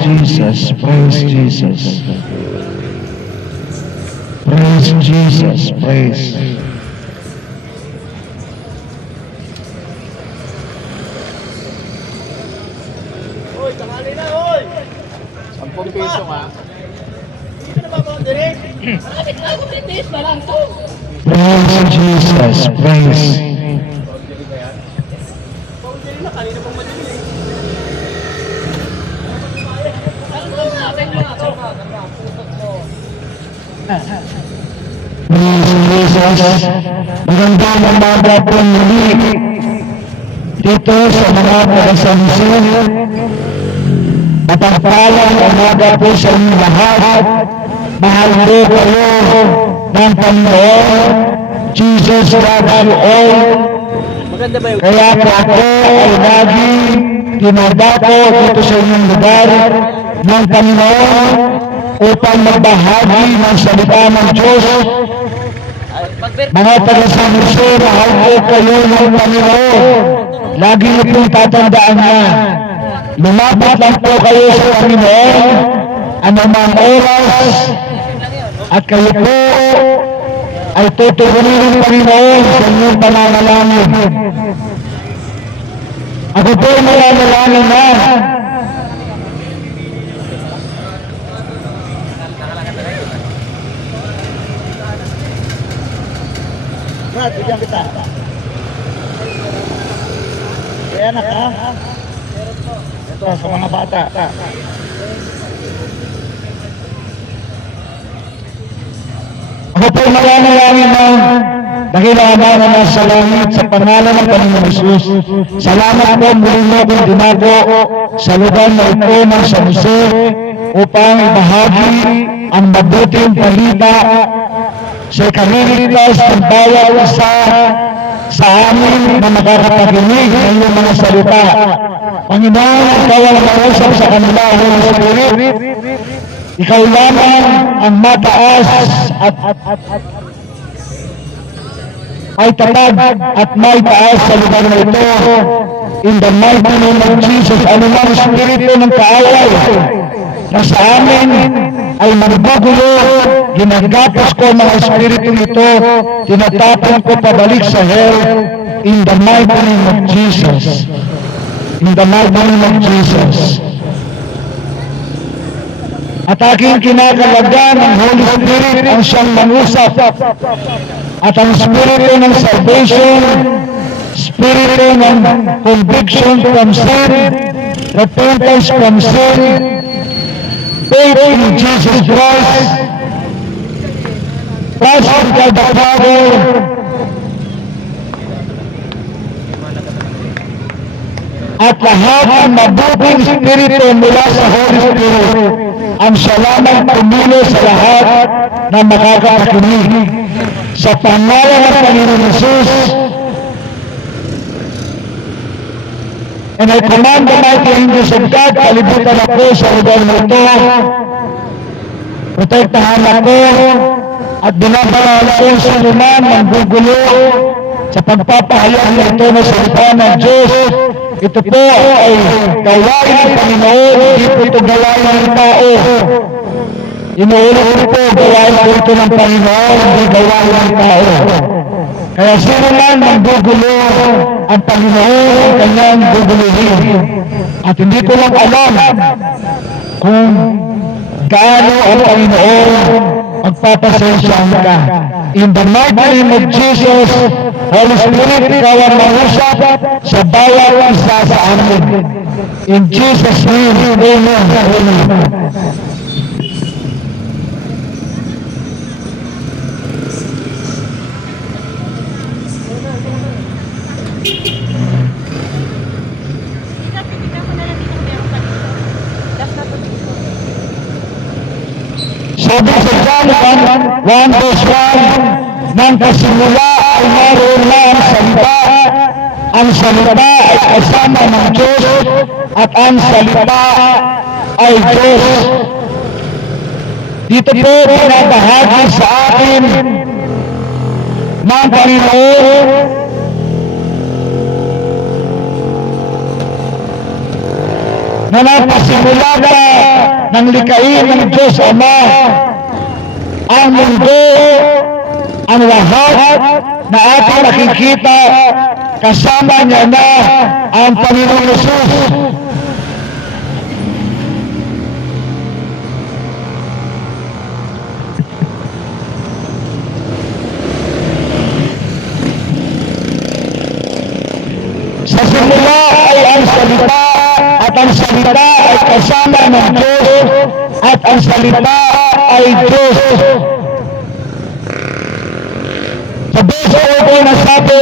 Jesus, praise Jesus. Praise Jesus, praise. Hoy, tanghali na, hoy! 10 piso nga. Hindi ka na ba mga direct? Maraming ako titis na lang to. Praise Jesus, praise. Boundary na, kanina pang madali eh. Ano ba nga? Putot mo. Praise Jesus. Magandang umaga po muli dito sa mga taga-Samson. Mapagpalang umaga po sa inyong lahat. Mahal po kayo ng Panginoon. Jesus loves you all. Maganda ba yung... Kaya po ako ay laging dinadako dito sa inyong lugar ng Panginoon upang magbahagi ng salita ng Diyos. Mga taga-Samson, mahal po kayo ng Panginoon. Lagi niyo pong tatandaan na lumapit lang po kayo sa Panginoon anumang oras at kayo po ay tutugunin ng Panginoon sa inyong pananalangin. Ako po ay mananalangin na. Brad, bigyan kita. Kaya anak ha? Ito sa mga bata. Ako po ay mananalangin na Dakilang Ama na nasa langit sa pangalan ng Panginoong Hesus. Salamat po muli mo kong dinago sa lugar na ito ng Samson upang ibahagi ang mabuting balita sa ikaliligtas ng bawat isa sa amin na makakapaginig ng iyong mga salita. Panginoon, ikaw ang mausap sa kanila, Holy Spirit. Ikaw lamang ang mataas at ay tatag at may taas sa lugar na ito. In the mighty name of Jesus, anumang spirito ng kaaway na sa amin ay magbagulo, ginagapos ko ang mga espiritu ito, tinatapon ko pabalik sa hell. In the mighty name of Jesus. In the mighty name of Jesus. At aking kinakalagan ng Holy Spirit ang siyang mangusap. At ang spirito ng salvation, spirito ng conviction from sin, repentance from sin, faith in Jesus Christ, trust in God the Father, at lahat ng mabuting spirito mula sa Holy Spirit, ang siya lamang pumili sa lahat na makakapakinig. Sa pangalan ng Panginoon Jesus, and I command the mighty angels of God, kalibutan ako sa lugar na ito, protektahan ako, at binabalaan ko sa luman ng gugulo sa pagpapahayag na ito na salita ng Diyos. Ito po ay gawain ng Panginoon, hindi po ito gawain ng tao. Inuulit ko po, gawain po ito ng Panginoon, hindi gawain ng tao. Kaya sino man manggugulo, ang Panginoon ang kanyang guguluhin. At hindi ko lang alam kung gaano ang Panginoon magpapasensyahan ka. In the mighty name of Jesus, Holy Spirit, ikaw ang mangusap sa bawat isa sa amin. In Jesus' name, amen. Amen. Sabi sa John 1 verse 1, nang kasimula ay naroon na ang salita. Ang salita ay kasama ng Diyos at ang salita ay Diyos. Dito po pinabahagi sa akin ng Panginoon na napasimula ka ng likain ng Diyos Ama ang mundo, ang lahat na ating nakikita, kasama niya na ang Panginoong Jesus. Sa simula ay ang salita, at ang salita ay kasama ng Diyos, at ang salita ay Diyos. Sa verse 8 na sabi,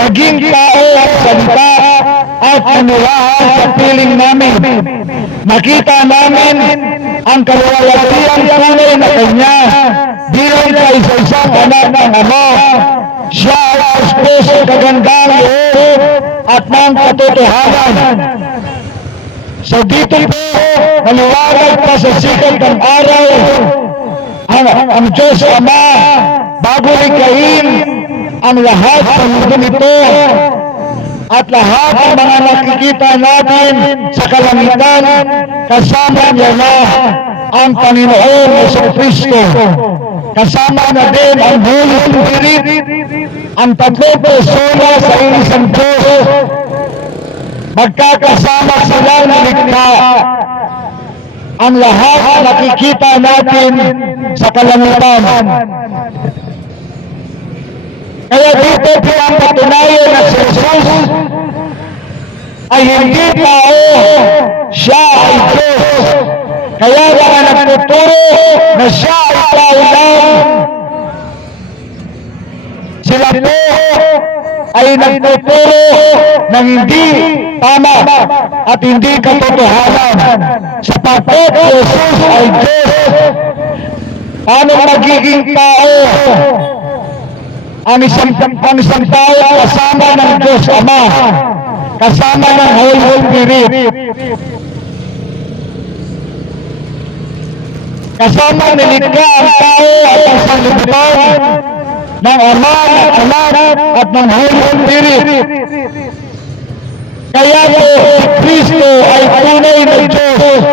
naging tao ang salita at nanirahan sa piling namin. Nakita namin ang kaluwalhatiang tunay na Kanya bilang kaisa-isang anak ng Ama. Siya ay esposo kagandang loob at ng katotohanan. So dito po, naliwanag pa sa sikat ng araw ang Diyos Ama bago likain ang lahat sa mundo nito at lahat ng mga nakikita natin sa kalangitan, kasama niya na ang Panginoon Jesucristo. Kasama na din ang Holy Spirit, ang tatlong persona sa isang Diyos. Magkakasama silang nilikha. Ang lahat na nakikita natin sa kalangitan. Kaya dito pinapatunayan na si Jesus ay hindi tao, siya ay Diyos. Kaya mga nagtuturo na siya ay tao lang, sila po ay nagtuturo ng hindi tama at hindi katotohanan. Sapagkat Jesus ay Diyos, paano magiging tao ang isang tao kasama ng Diyos Ama, kasama ng Holy Spirit, kasama nilikha ang tao at ang sanlibutan ng Ama, ng Anak at ng Holy Spirit. Kaya po si Kristo ay tunay na Diyos.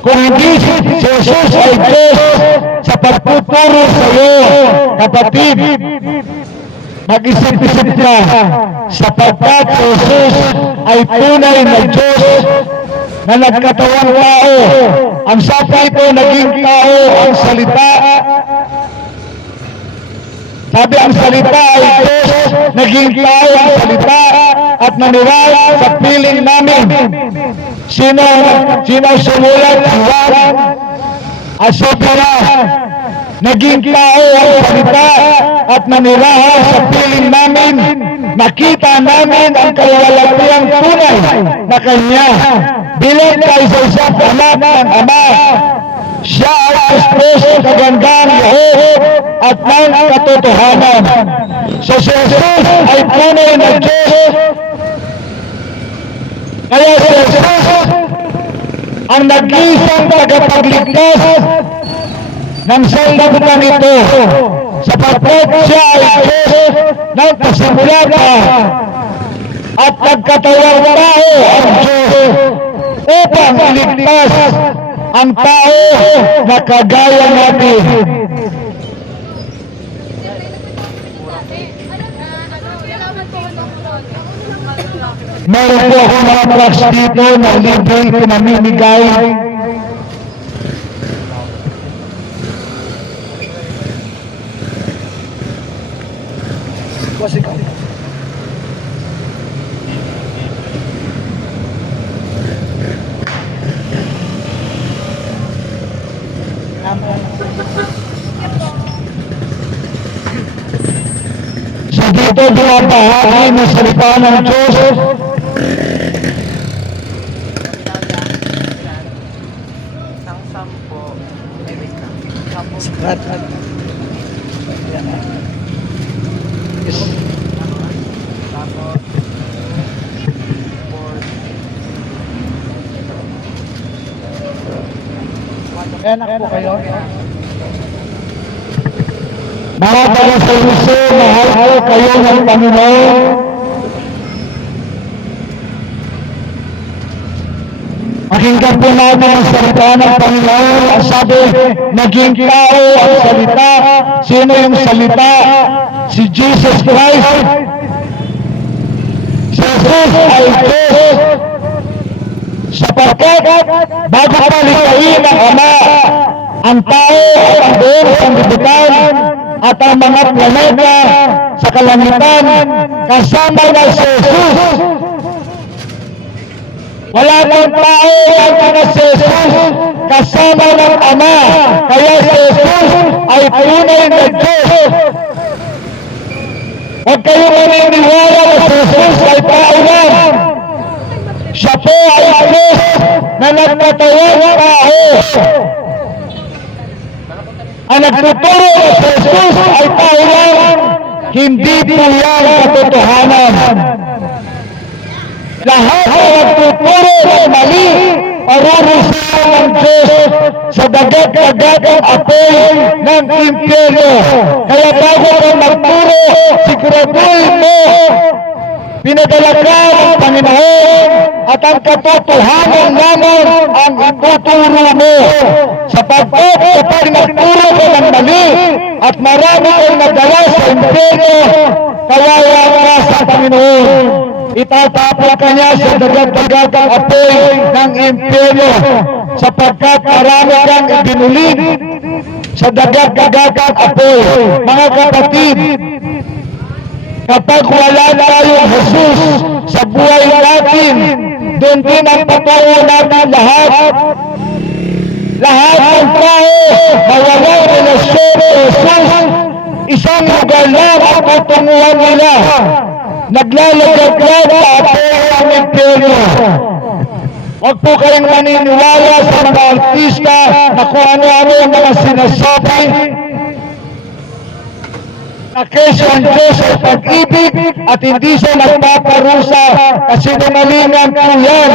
Kung hindi si Jesus ay Diyos, sa pagtuturo sa iyo, kapatid, mag-isip-isip ka, sapagkat Jesus ay tunay na Diyos na nagkatawang tao. Ang sabi ito, naging tao ang salita. Sabi ang salita ay Diyos, naging tao ang salita at nanirahan sa piling namin. Sino sumulat? Juan. At sabi na, naging tao ang salita at nanirahan sa piling namin. Nakita namin ang kaluwalhatiang tunay na Kanya bilang kaisa-isang anak ng Ama. Siya ay esposo kagandang loob at ng katotohanan. So si Jesus ay tunay na Diyos. Kaya si Jesus ang nag-isang tagapagligtas ng sanlibutan ito, sapagkat siya ay Diyos ng kasimula pa at nagkatawang tao ang Diyos upang iligtas ang tao na kagaya natin. Meron po akong mga tracks dito na libre pinamimigay. So dito binabahagi ng salita ng Diyos Enak po kayo. Mga taga-serviso, mahal po kayo ng Panginoon. Pakinggan po natin ang salita ng Panginoon. Ang sabi, naging tao ang salita. Sino yung salita? Si Jesus Christ. Si Jesus ay Diyos. Sapagkat bago pa likhain ng Ama ang tao at ang buong sanlibutan at ang mga planeta sa kalangitan, kasama na si Jesus. Wala ng tao ang mga si Jesus kasama ng Ama. Kaya si Jesus ay tunay na Diyos. Huwag kayo maniniwala na si Jesus ay tao lang. Siya po ay Diyos na nagkatawang tao. Ang nagtuturo na si Jesus ay tao lang. Hindi po yan katotohanan. Lahat na nagtuturo ng mali, parurusahan ng Diyos sa dagat-dagatang apoy ng impyerno. Kaya bago kang magturo, siguraduhin mo, pinadala ka ng Panginoon at ang katotohanan naman ang ituturo mo. Sapagkat kapag nagturo ka ng mali at marami kang nadala sa impyerno, kawawa ka sa Panginoon. Itatapon ka niya sa dagat-dagatang apoy ng impyerno sapagkat marami kang ibinulid sa dagat-dagatang apoy. Mga kapatid, kapag wala tayong Jesus sa buhay natin, doon din ang patungo natin lahat. Lahat ng tao na walang relasyon sa Jesus, isang lugar lang ang tutunguhan nila. Naglalagag-lag sa apoy ang impyerno. Huwag po kayong maniniwala sa mga artista na kung ano-ano ang mga sinasabi na Quezon Diyos ay pag-ibig at hindi siya nagpaparusa kasi numalingan po yan.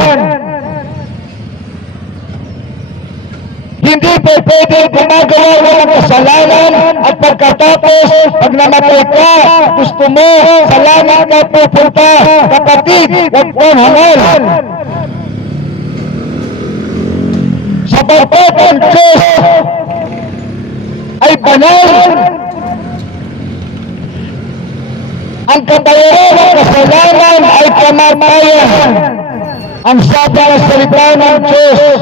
Hindi po pwede gumagawa ng kasalanan at pagkatapos pag namatay ka, gusto mo, sa langit ka pupunta. Kapatid, huwag kang hangal. Sapagkat ang Diyos ay banal. Ang kabayaran ng kasalanan ay kamatayan. Ang sabi ng salita ng Diyos,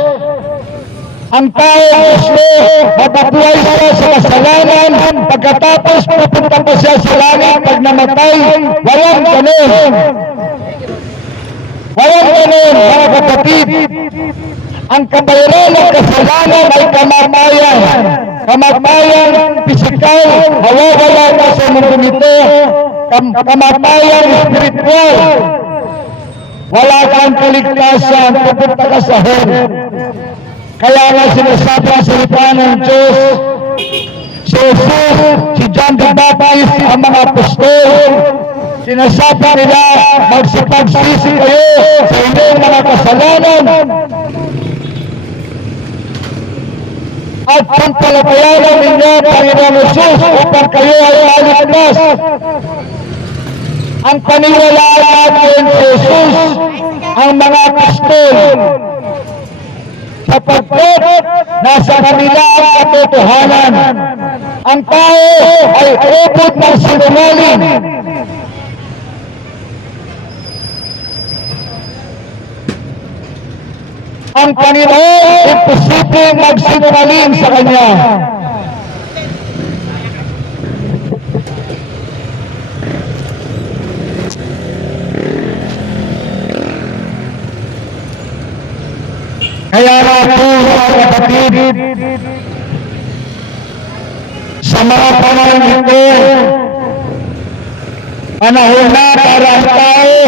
ang tao gusto mapabuhay siya sa kasalanan, pagkatapos pupunta pa siya sa langit pag namatay. Walang ganun. Walang ganun, mga kapatid. Ang kabayaran ng kasalanan ay kamatayan. Kamatayan pisikal, mawawala ka sa mundo nito. Kamatayan spiritual. Wala kang kaligtasan, pupunta ka sa hell. Kaya nga sinasabi ang salita ng Diyos, si Jesus, si John the Baptist, ang mga apostol, sinasabi nila, magsipagsisi kayo sa inyong mga kasalanan at pampalatayanan ninyo, Panginoon Jesus, upang kayo ay maligtas. Ang paniwalaan natin si Jesus, ang mga apostol, sapagkat nasa kanila ang katotohanan. Ang tao ay ubod ng sinungaling. Ang Panginoon, imposible magsinungaling sa Kanya. Kaya nga po, mga kapatid, sa mga panahon ito, panahon na para ang tao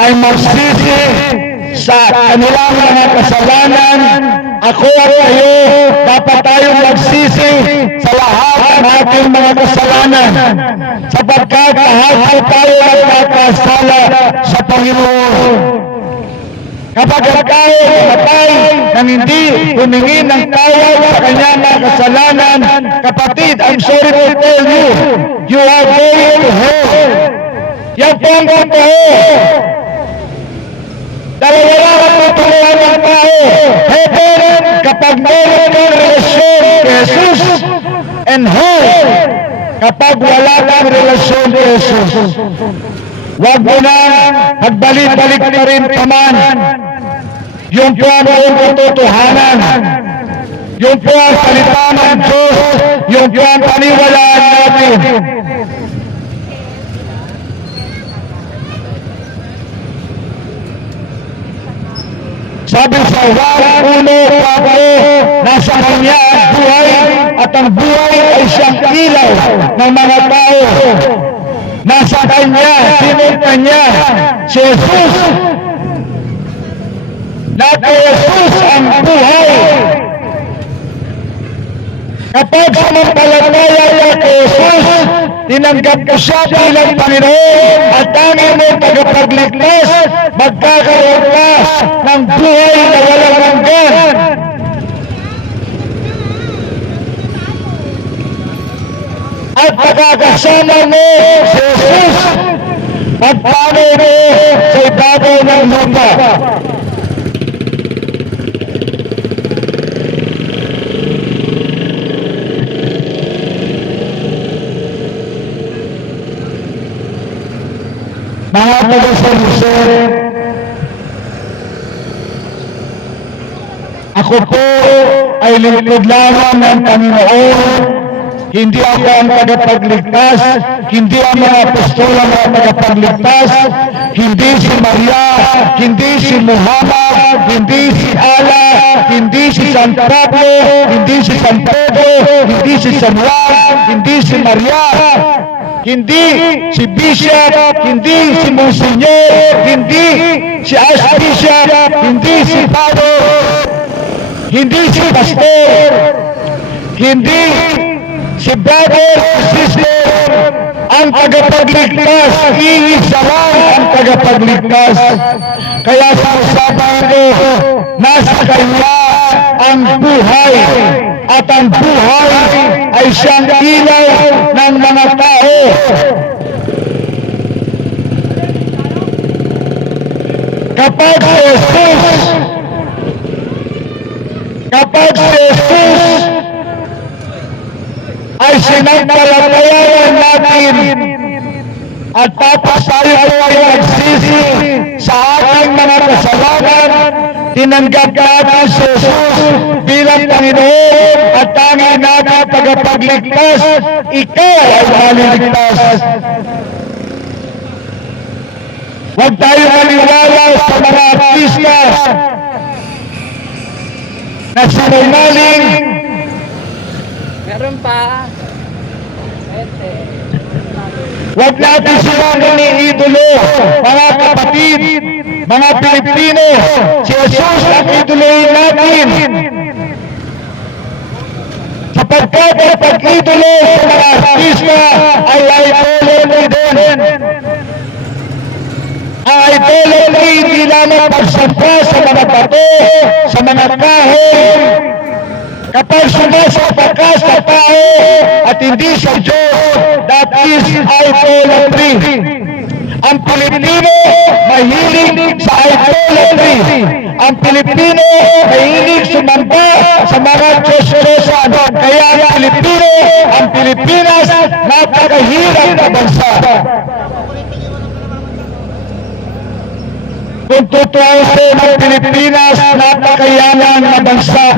ay magsisi sa kanilang mga kasalanan. Ako at kayo, dapat tayong magsisi sa lahat ng ating mga kasalanan, sapagkat lahat po tayo nagkakasala sa Panginoon. Kapag ang tao namatay nang hindi humingi ng tawad sa kanyang mga kasalanan, kapatid, I'm sorry to tell you, you are going to hell. Yan po ang totoo. Dalawa lang ang tutulungan ng tao. Heaven, kapag meron kang relasyon kay Jesus, and hell, kapag wala kang relasyon kay Jesus. Huwag mo na pagbalik-balik na rin paman. Yung po ang katotohanan. Yung po ang salita ng Diyos. Yung po ang paniwalaan natin. Sabi sa Juan 1:4, nasa kanya ang buhay at ang buhay ay siyang ilaw ng mga tao. Nasa kanya, sinong kanya? Si Jesus. Na kay Jesus ang buhay. Kapag sumampalataya ka kay Jesus, tinanggap ko siya bilang Panginoon at tanging mo tagapagligtas, magkakaroon ka ng buhay na walang hanggan. At makakasama mo si Jesus pagpano mo sa ibabaw ng lupa. Mga taga-San, ako po ay lingkod lamang ng Panginoon. Hindi ako ang tagapagligtas, hindi ang mga apostol ang mga tagapagligtas, hindi si Maria, hindi si Muhammad, hindi si Allah, hindi si San Pablo, hindi si San Pedro, hindi si San Juan, hindi si Maria, hindi si Bishop, hindi si Monsignor, hindi si Archbishop, hindi si Father, hindi si Pastor, hindi si brother, sister, ang tagapagligtas, iisa lang ang tagapagligtas. Kaya sinasabi ko, nasa kanya ang buhay, at ang buhay ay siyang ilaw ng mga tao. Kapag si Jesus ay sinampalatayanan natin at tapos tayo ay nagsisi sa ating mga kasalanan, tinanggap natin si Jesus bilang Panginoon at tanging natin tagapagligtas, ikaw ay maliligtas. Huwag tayo maniwala sa mga artista na sinungaling. Meron pa. Huwag natin silang iniidolo, mga kapatid, mga Pilipino. Si Jesus ang idoloin natin. Sapagkat ang pag-idolo sa mga artista ay idolatry din. Ang idolatry hindi lamang pagsampa sa mga bato, sa mga kahoy. Kapag sumasamba ka sa tao at hindi sa Diyos, that is idolatry. Ang Pilipino mahilig sa idolatry. Ang Pilipino mahilig sumamba sa mga Diyos-Diyosan. Kaya ang Pilipinas, napakahirap na bansa. Kung tutuusin ang Pilipinas, napakayaman na bansa.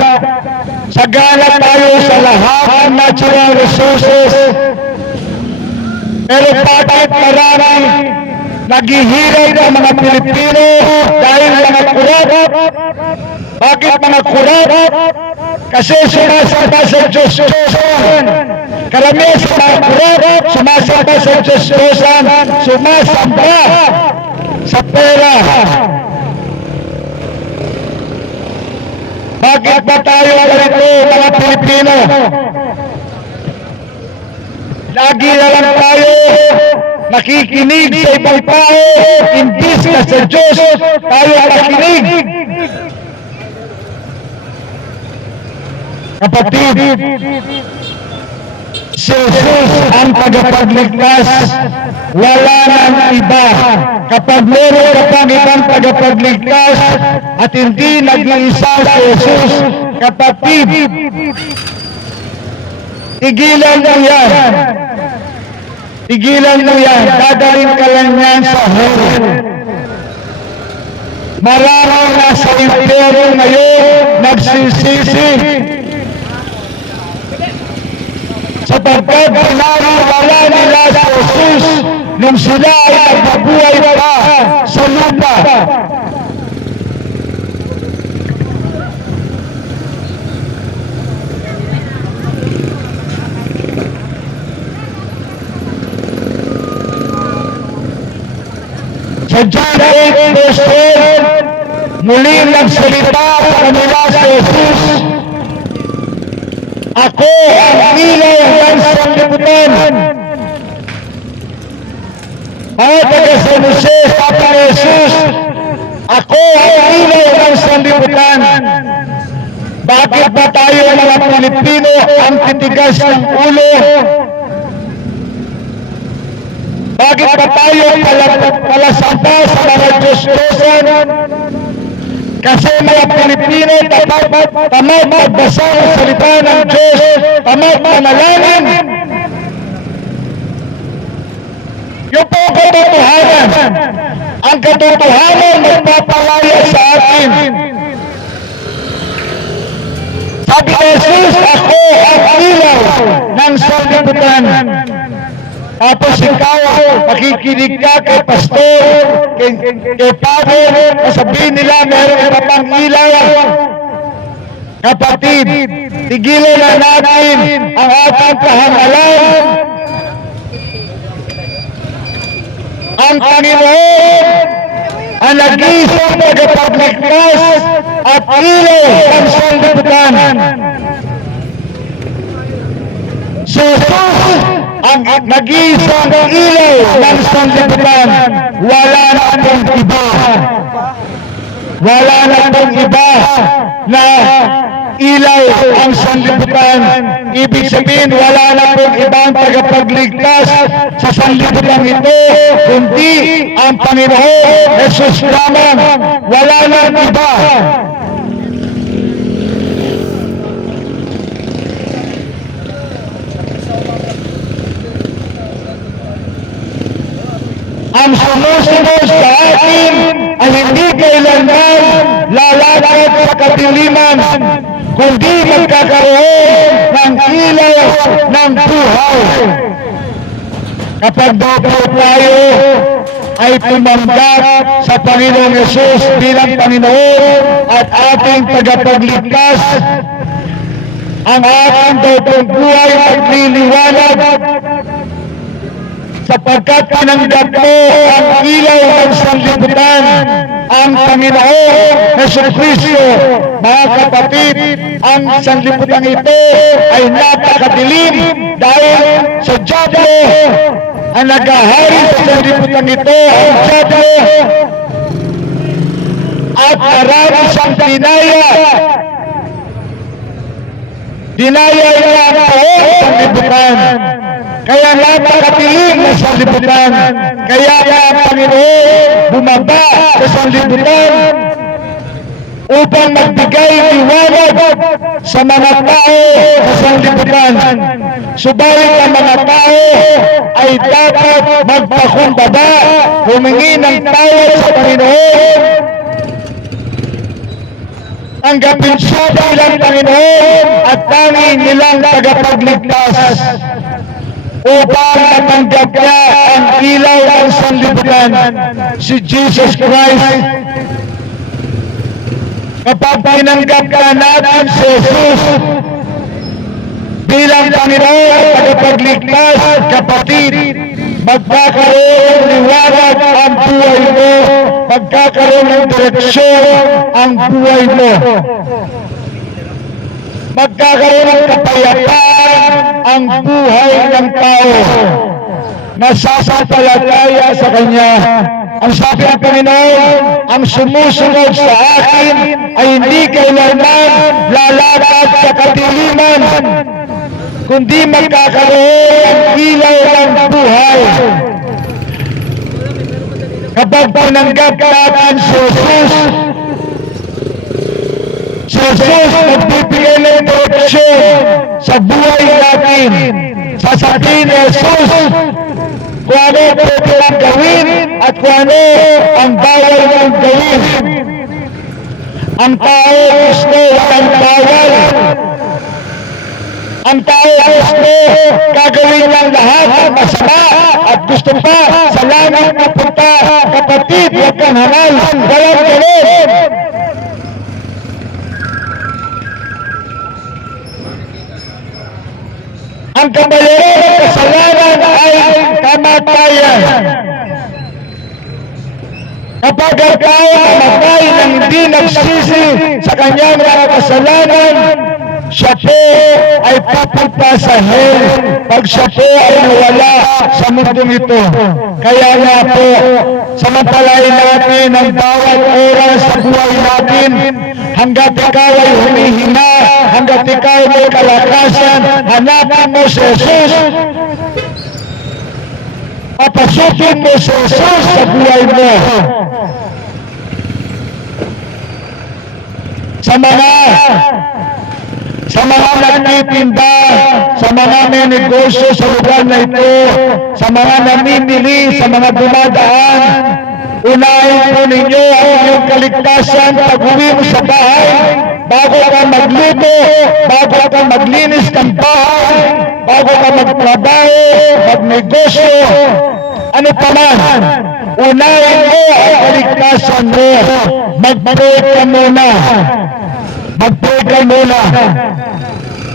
Sagana tayo sa lahat ng natural resources. Pero bakit marami naghihirap ang mga Pilipino dahil mga kurap? Bakit mga kurap? Kasi sumasamba sa Diyos-Diyosan. Karamihan sa mga kurap, sumasamba sa Diyos-Diyosan, sumasamba sa pera. Bakit ba tayo ganito mga Pilipino? Lagi na lang tayo nakikinig sa ibang tao, imbis na sa Diyos tayo nakikinig. Kapatid, Si Jesus ang tagapagligtas, wala nang iba. Kapag meron ka pang ibang tagapagligtas at hindi nag-iisa si Jesus, kapatid, tigilan mo yan. Tigilan mo yan. Dadalhin ka lang yan sa hell. Maraming nasa impyerno ngayon nagsisisi sapagkat pinaniwala nila sa Jesus nung sila ay nagbabuhay pa sa lupa. Sa John 8 verse 12, muling nagsalita sa kanila si Jesus, "Ako ang ilaw ng sanlibutan." Mga taga San Jose, sabi ni Jesus, "Ako ang ilaw ng sanlibutan." Bakit ba tayo mga Pilipino ang titigas ng ulo? Bakit ba tayo palasamba sa mga Diyos-Diyosan? Kasi mga Pilipino tamad magbasa ng salita ng Diyos, tamad manalangin. Yung po ang katotohanan. Ang katotohanan magpapalaya sa atin. Sabi ni Jesus, "Ako ang ilaw ng sanlibutan." Tapos ikaw, makikinig ka kay pastor, kay father, sabihin nila meron ka pang ilaw. Kapatid, tigilan na natin ang ating kahangalan. Ang Panginoon ang nag-iisang tagapagligtas at ilaw ng sanlibutan. Si Jesus ang nag-iisang ilaw ng sanlibutan. Wala na pong iba. Wala na pong iba na ilaw ang sanlibutan. Ibig sabihin, wala na pong ibang tagapagligtas sa sanlibutan ito, kundi ang Panginoon Jesus lamang. Wala na iba. Ang sumusunod sa atin ay hindi kailanman lalakad sa kadiliman, kundi magkakaroon ng ilaw ng buhay. Kapag daw po tayo ay tumanggap sa Panginoong Yesus bilang Panginoon at ating tagapagligtas, ang ating daw pong buhay magliliwanag sapagkat tinanggap mo ang ilaw ng sanlibutan, ang Panginoon Jesucristo. Mga kapatid, ang sanlibutan ito ay napakadilim dahil sa Diablo ang nagahari sa sanlibutan ito, ang Diablo, at marami siyang dinaya. Dinaya niya ang buong sanlibutan. Kaya napakatilim na sanlibutan. Kaya ang Panginoon bumaba sa sanlibutan upang magbigay liwanag sa mga tao sa sanlibutan. Subalit ang mga tao ay dapat magpakumbaba, humingi ng tawad sa Panginoon, tanggapin siya bilang Panginoon at tanging nilang tagapagligtas, upang matanggap niya ang ilaw ng sanlibutan, si Jesus Christ. Kapag tinanggap ka natin si Jesus bilang Panginoon at tagapagligtas, kapatid, magkakaroon ng liwanag ang buhay mo, magkakaroon ng direksyon ang buhay mo, magkakaroon ng kapayapaan ang buhay ng tao na sasampalataya sa Kanya. Ang sabi ng Panginoon, ang sumusunod sa akin ay hindi kailanman lalakad sa kadiliman, kundi magkakaroon ng ilaw ng buhay. Kapag tinanggap natin si Jesus, si Jesus nagbibigay ng direksyon sa buhay natin. Sasabihin ni Jesus kung ano pwede ang gawin at kung ano ang bawal ng gawin. Ang tao gusto walang bawal. Ang tao gusto gagawin ng lahat ng masama at gusto pa sa langit na punta. Kapatid, huwag kang hangal. Walang gawin. Ang kabayaran ng kasalanan ay kamatayan. Kapag ang tao namatay nang hindi nagsisi sa kanyang mga kasalanan, siya po ay papunta sa hell pag siya po ay nawala sa mundong ito. Kaya nga po, samantalahin natin ang bawat oras sa buhay natin hanggat ikaw ay humihinga, hanggat ikaw may kalakasan, hanapin mo si Jesus. Papasukin mo si Jesus sa buhay mo. Sa mga nagtitinda, sa mga may negosyo sa lugar na ito, sa mga namimili, sa mga dumadaan, unahin po ninyo ang inyong kaligtasan pag-uwi mo sa bahay, bago ka magluto, bago ka maglinis ng bahay, bago ka magtrabaho, magnegosyo, ano pa man, unahin mo ang kaligtasan mo. Mag-pray ka muna. Mag-pray ka muna.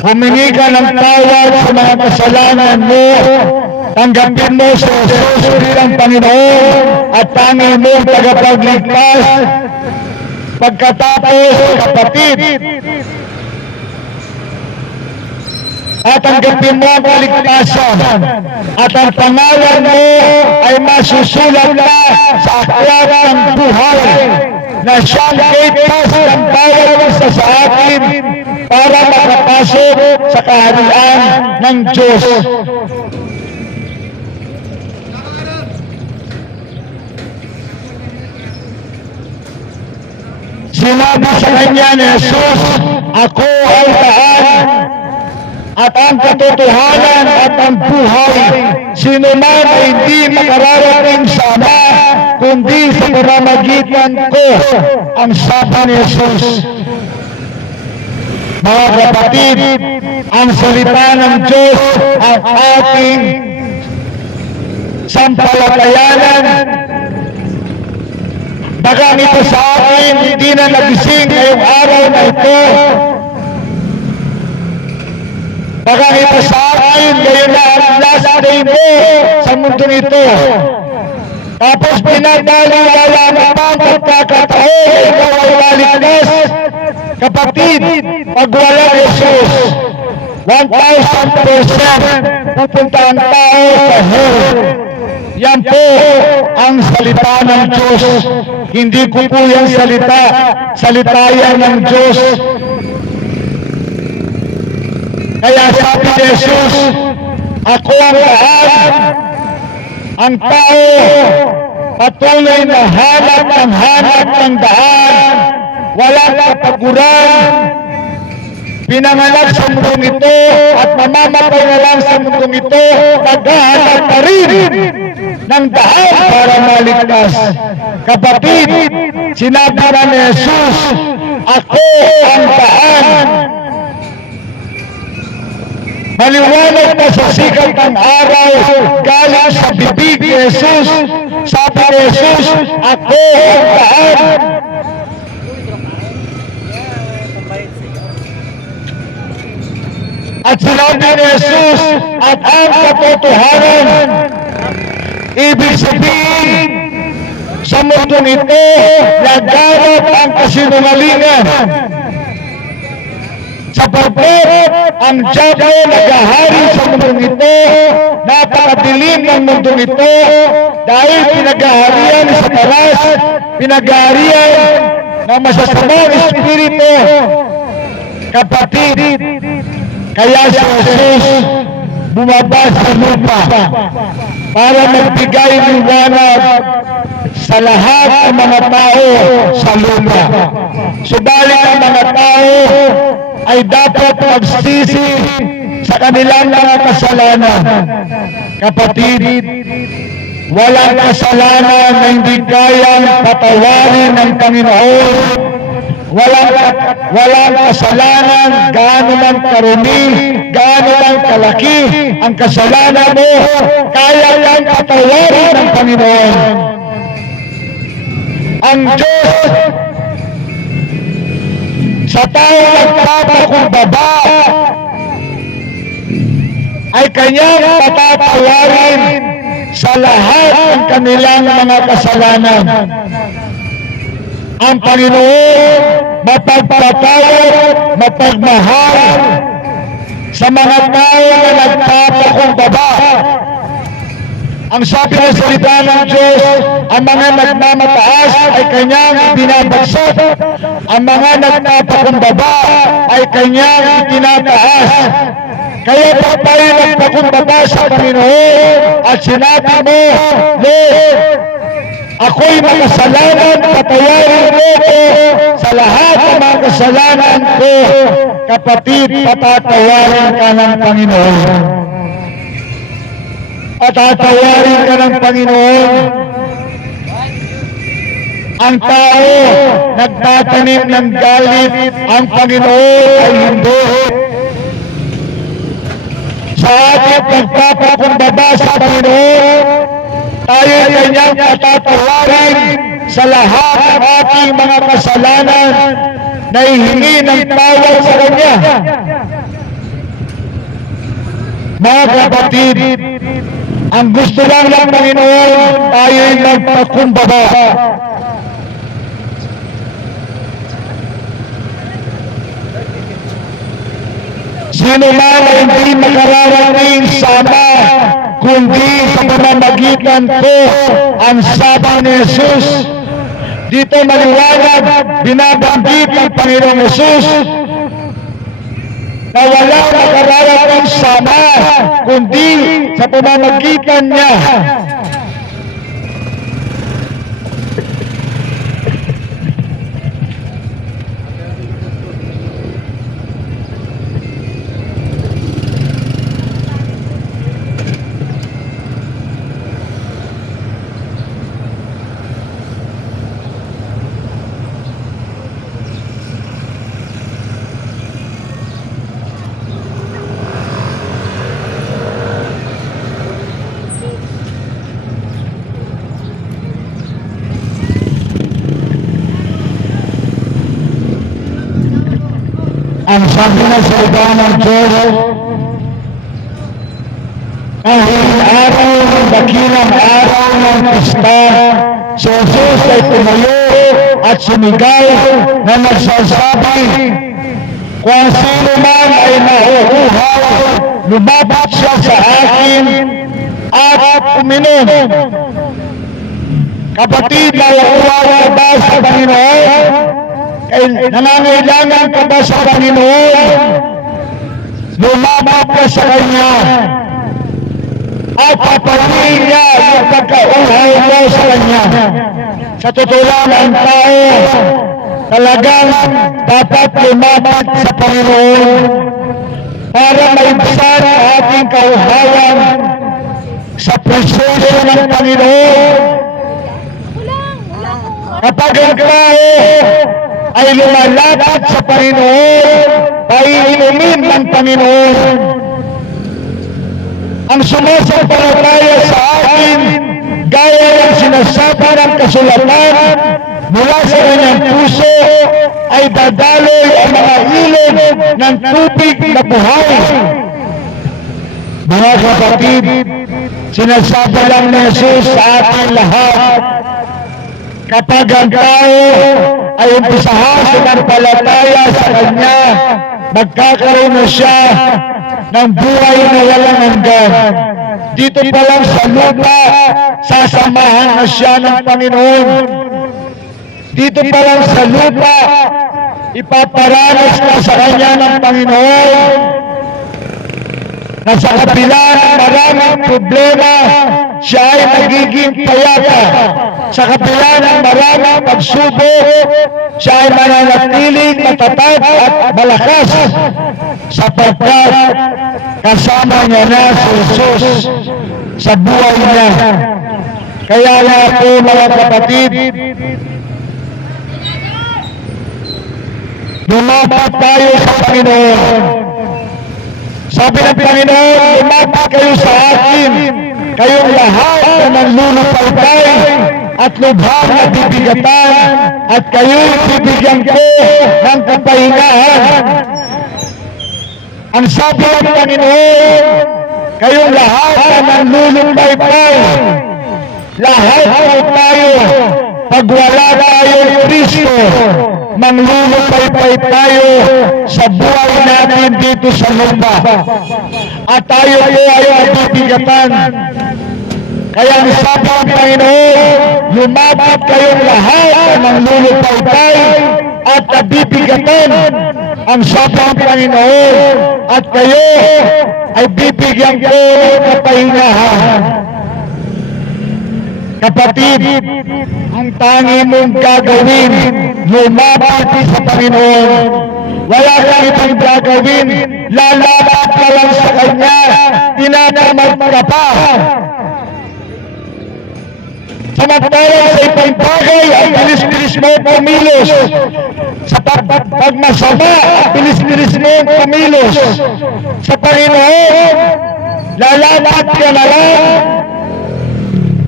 Humingi ka ng tawad sa mga kasalanan mo. Tanggapin mo sa Jesus bilang Panginoon at tanging mong tagapagligtas. Pagkatapos, kapatid, at tanggapin mo ang kaligtasan at ang pangalan mo ay masusulat na sa aklat ng buhay na siyang gate pass ng bawat isa sa atin para makapasok sa kaharian ng Diyos. Sinabi sa kanya ni Jesus, ako ay daan at ang katotohanan at ang buhay. Sino man ay hindi makararating sa Ama, kundi sa pamamagitan ko, ang sabi ni Jesus. Mga kapatid, ang salita ng Diyos ang ating sampalatayanan. Baka ito sa akin, hindi na nagising ngayong araw na ito. Baka ito sa akin, ngayon na ang last day mo sa mundong ito. Tapos pinadali-wala na pa ang pagkakataon, ikaw ay maligtas. Kapatid, pag wala Jesus, 1,000% pupunta ang tao sa hell. Yan po ang salita ng Diyos. Hindi ko po yan salita. Salita yan ng Diyos. Kaya sabi ni Jesus, ako ang daan. Ang tao patuloy na hanap ng daan. Walang kapaguran. Pinanganak sa mundong ito at mamamatay na lang sa mundong ito, naghahanap pa rin ng daan para maligtas. Kapatid, sinabi na ni Jesus, ako ang daan. Maliwanag na sa sikat ng araw, galing sa bibig ni Jesus, sabi ni Jesus, ako ang daan. At sinabi ni Jesus, at ang katotohanan. Ibig sabihin, sa mundong ito, laganap ang kasinungalingan. Sapagkat ang diabo naghahari sa mundong ito, napakadilim ng mundong ito, dahil pinaghaharian ni Satanas, pinaghaharian ng masasamang espiritu. Kapatid, Kaya si Jesus bumaba sa lupa para magbigay liwanag sa lahat ng mga tao sa lupa. Subalit ang mga tao ay dapat magsisi sa kanilang mga kasalanan. Kapatid, walang kasalanan na hindi kayang patawarin ng Panginoon. Walang kasalanan, gaano man karumi, gaano man kalaki ang kasalanan mo, kaya kang patawarin ng Panginoon. Ang Diyos sa tao nagpapakumbaba ay kanyang patatawarin sa lahat ng kanilang mga kasalanan. Ang Panginoon mapagpatawad, mapagmahal sa mga tao na nagpapakumbaba. Ang sabi ng salita ng Diyos, ang mga nagmamataas ay kanyang binabagsak, ang mga nagpapakumbaba ay kanyang itinataas. Kaya pag tayo nagpakumbaba sa Panginoon at sinabi mo, Lord, ako'y makasalanan, patawarin mo ko sa lahat ng mga kasalanan ko. Kapatid, patatawarin ka ng Panginoon. Patatawarin ka ng Panginoon. Ang tao nagtatanim ng galit, ang Panginoon ay hindi. Sa ating pagpapakumbaba sa Panginoon, tayo ay kanyang patatawarin sa lahat ng ating mga kasalanan na hihingi ng tawad sa Kanya. Mga kapatid, ang gusto lang ng Panginoon, tayo ay magpakumbaba. Sino man ay hindi makararating sama kundi sa pamamagitan ko, ang sabi ni Jesus. Dito maliwanag, binabanggit ng Panginoong Jesus na walang makararating sama kundi sa pamamagitan niya. Ang sabi ng salita ng Diyos, kahit araw ng dakilang araw ng pista, si Jesus ay tumayo at sumigaw na nagsasabi, kung ang sino man ay nauuhaw, lumapit siya sa akin at uminom. Kapatid, nauuhaw ka ba sa Panginoon? Nangangailangan ka ba sa Panginoon? Lumapit ka sa Kanya at papatiin niya yung pagkauhay mo sa Kanya. Sa totoo lang, ang tao talagang dapat lumapit sa Panginoon para maibsan ang ating kauhayan sa presensya ng Panginoon. Kapag ang tao ay lumalapit sa Panginoon, paiinumin ng Panginoon. Ang sumasampalataya sa akin, gaya ng sinasabi ng kasulatan, mula sa kanyang puso ay dadaloy ang mga ilog ng tubig na buhay. Mga kapatid, sinasabi lang ni Jesus sa ating lahat, kapag ang tao ay umpisahan sa pagpalataya sa Kanya, magkakaroon na siya ng buhay na walang hanggan. Dito pa lang sa lupa, sasamahan na siya ng Panginoon. Dito pa lang sa lupa, ipaparanas na sa Kanya ng Panginoon na sa kabila ng maraming problema, siya ay nagiging payapa. Sa kabila ng maraming pagsubok, siya ay mananatiling matatag at malakas sapagkat kasama niya na si Jesus sa buhay niya. Kaya nga po mga kapatid, lumapit tayo sa Panginoon. Sabi ng Panginoon, lumapit kayo sa akin, kayong lahat na nanlulupalpay at lubhang na bibigatan, at kayo'y bibigyan ko ng kapahingahan. Ang sabi ng Panginoon, kayong lahat na nanlulupalpay, lahat po tayo, pag wala tayong Kristo, manglulupay-pay tayo sa buhay natin dito sa lupa. At tayo po ay mabibigatan. Kaya ang sabi ng Panginoon, lumapit kayong lahat na manglulupay-pay at nabibigatan. Ang sabi ng Panginoon, at kayo ay bibigyan ko ng kapahingahan. Kapatid, ang tangi mong gagawin, lumapit sa Panginoon. Wala kang ibang gagawin, lalapit ka lang sa Kanya, tinatamad ka pa. Samantalang sa ibang bagay, ang bilis-bilis mo pumilos. Sa pagmasama, ang bilis-bilis mo pumilos. Sa Panginoon, lalapit ka na lang,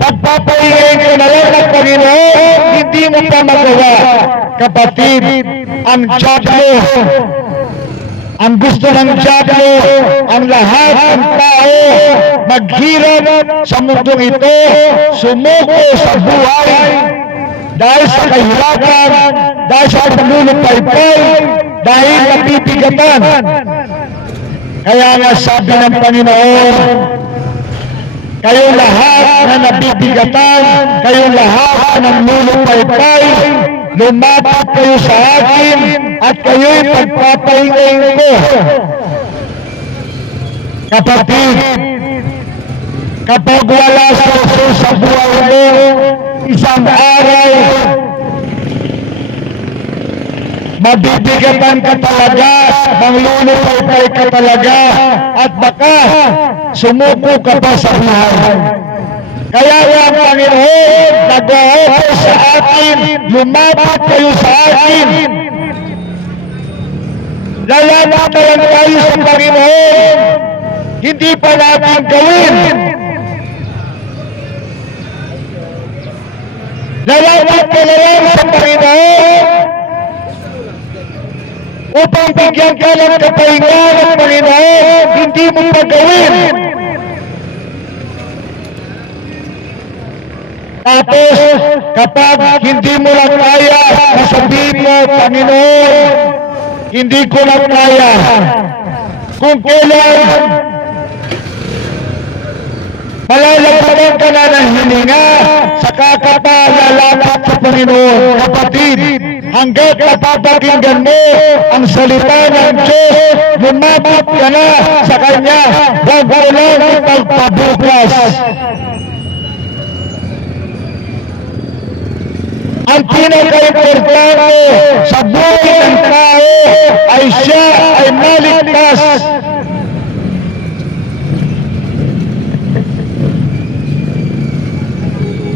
pagpapahingayin ko na lang ng Panginoon, hindi mo pa magawa. Kapatid, ang diablo, ang gusto ng diablo, ang lahat ng tao, maghirap sa mundong ito, sumuko sa buhay, dahil sa kahirapan, dahil sa paglulupay-pay, dahil napipigatan. Kaya nga sabi ng Panginoon, kayong lahat na nabibigatan, kayong lahat na nanlulupay-pay, lumapit kayo sa akin at kayo'y pagpapahingayin ko. Kapatid, kapag wala sa Jesus sa buhay mo, isang araw, mabibigatan ka talaga, manglulupay-pay ka talaga, at baka sumuko ka pa sa buhay. Kaya ang Panginoon nag-o-offer sa atin, lumapit kayo sa akin. Lalapit na lang tayo sa Panginoon, hindi pa natin gawin. Lalapit ka na lang sa Panginoon, upang bigyan ka ng kapahingahan ng Panginoon, hindi mo pa gawin. Tapos, kapag hindi mo lang kaya, sasabihin mo, Panginoon, hindi ko lang kaya. Kung kailan, malalagpagan ka na ng hininga, saka ka pa lalapit sa Panginoon. Kapatid, hanggat napapakinggan mo ang salita ng Diyos, lumapit ka na sa Kanya, huwag mo lang ipagpabukas. Ang pinaka-importante sa buhay ng tao ay siya ay maligtas.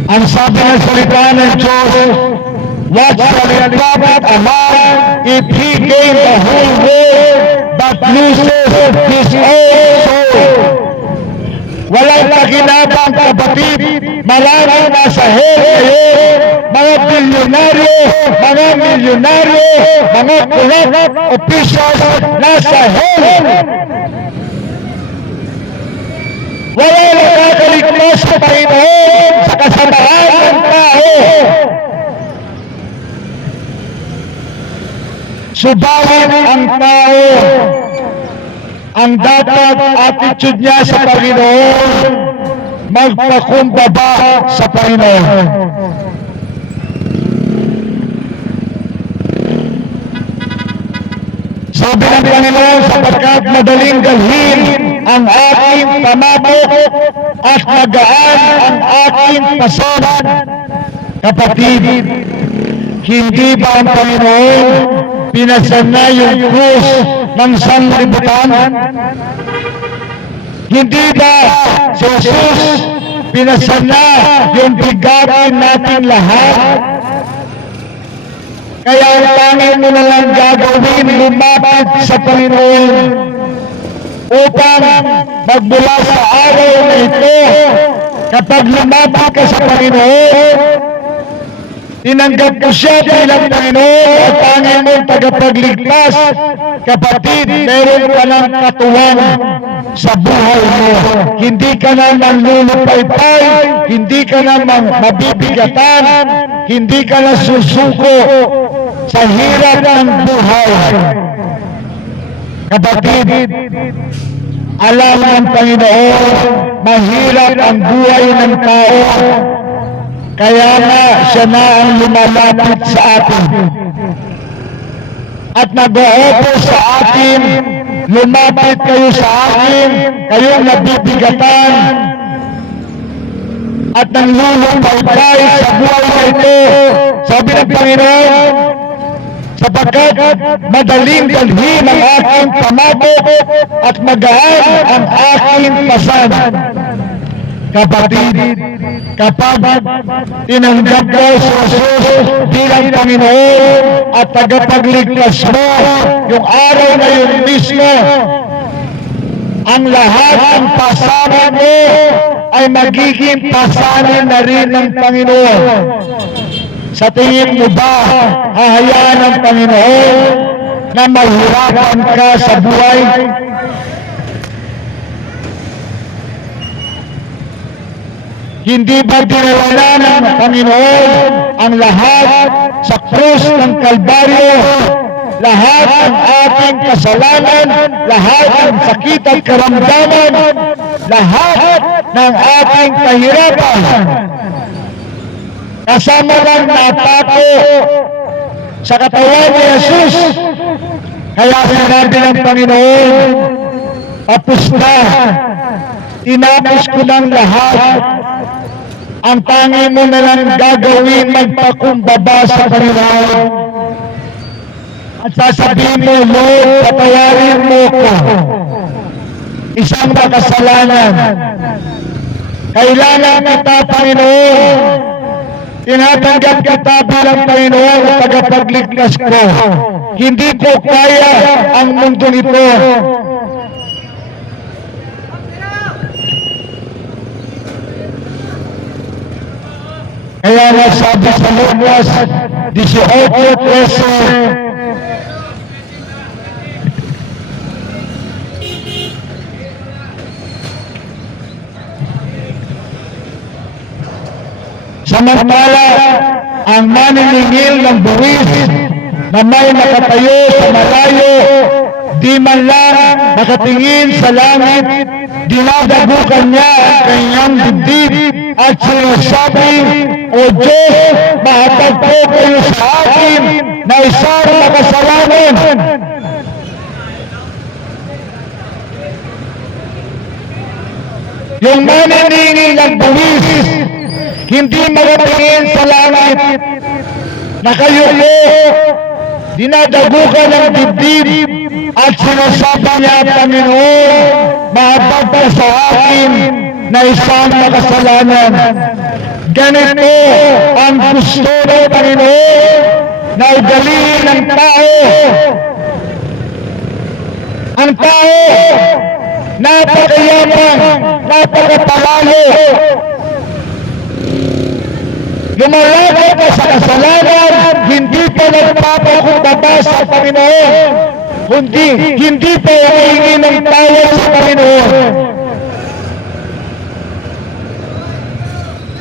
Ang sabi ng salita ng Diyos, what shall it profit a man if he gain the whole world but loses his own soul? Walang pakinabang, kapatid, maraming nasa hell ngayon, mga bilyonaryo, mga milyonaryo, mga corrupt officials nasa hell. Wala nakakaligtas sa Panginoon sa kasamaan ng tao. Subalit ang tao, ang dapat attitude niya sa Panginoon, magpakumbaba sa Panginoon. Sabi ng Panginoon, sapagkat madaling dalhin ang aking pamabot at magaan ang aking pasaran. Kapatid, hindi ba ang Panginoon pinasana yung krus ng sanlibutan? Hindi ba si Jesus pinasana yung bigatin natin lahat? Kaya ang tanging mo na lang gagawin, lumapit sa Panginoon upang magmula sa araw na ito, kapag lumapit ka sa Panginoon, tinanggap mo siya bilang Panginoon at tanging mong tagapagligtas. Kapatid, meron ka ng katuwang sa buhay mo. Hindi ka na nanlulupaypay, hindi ka na mabibigatan, hindi ka na susuko sa hirap ng buhay. Kapatid, alam ng Panginoon, mahirap ang buhay ng tao. Kaya nga siya na ang lumalapit sa atin. At nag-oopo sa atin, lumapit kayo sa akin, kayong nabibigatan at nanlulupaybay sa buhay na ito. Sabi ng Panginoon, sapagkat madaling dalhin ang aking pamabot at magaan ang aking pasan. Kapatid, kapag tinanggap mo si Jesus bilang Panginoon at tagapagligtas mo, yung araw na yun mismo, ang lahat ng pasaran mo ay magiging pasaran na rin ng Panginoon. Sa tingin mo ba, hahayaan ng Panginoon na mahirapan ka sa buhay? Hindi ba dinawala ng Panginoon ang lahat sa krus ng Kalbaryo? Lahat ng ating kasalanan, lahat ng sakit at karamdaman, lahat ng ating kahirapan. Kasama lang natako sa katawan ni Jesus. Kaya sinabi ng Panginoon, tapos na, tinapos ko ng lahat. Ang tangi mo na lang gagawin, magpakumbaba sa Panginoon. At sasabihin mo, Lord, patawarin mo ko. Isang makasalanan. Kailangan kita, Panginoon. Tinatanggap kita bilang Panginoon at tagapagligtas ko. Hindi ko kaya ang mundo nito. Kaya nga sabi sa Lucas 18:13, samantala ang maniningil ng buwis na may nakatayo sa malayo, di man lang nakatingin sa langit, dinadabukan niya ang kanyang dibdib at sinasabi, O Diyos, mahatag po kayo sa akin na isang makasalanan. Yung maniningil ng buwis, hindi makatingin sa langit, nakayuko, dinadabukan ng dibdib, at sinasabi niya, Panginoon, mahabag pa sa akin na isang makasalanan. Ganito ang gusto ng Panginoon na ugalin ng tao. Ang tao, napakayapang, napakapalalo. Lumalapit ka sa kasalanan, hindi pa nagpapakumbaba sa Panginoon, hindi pa humihingi ng tawad sa Panginoon.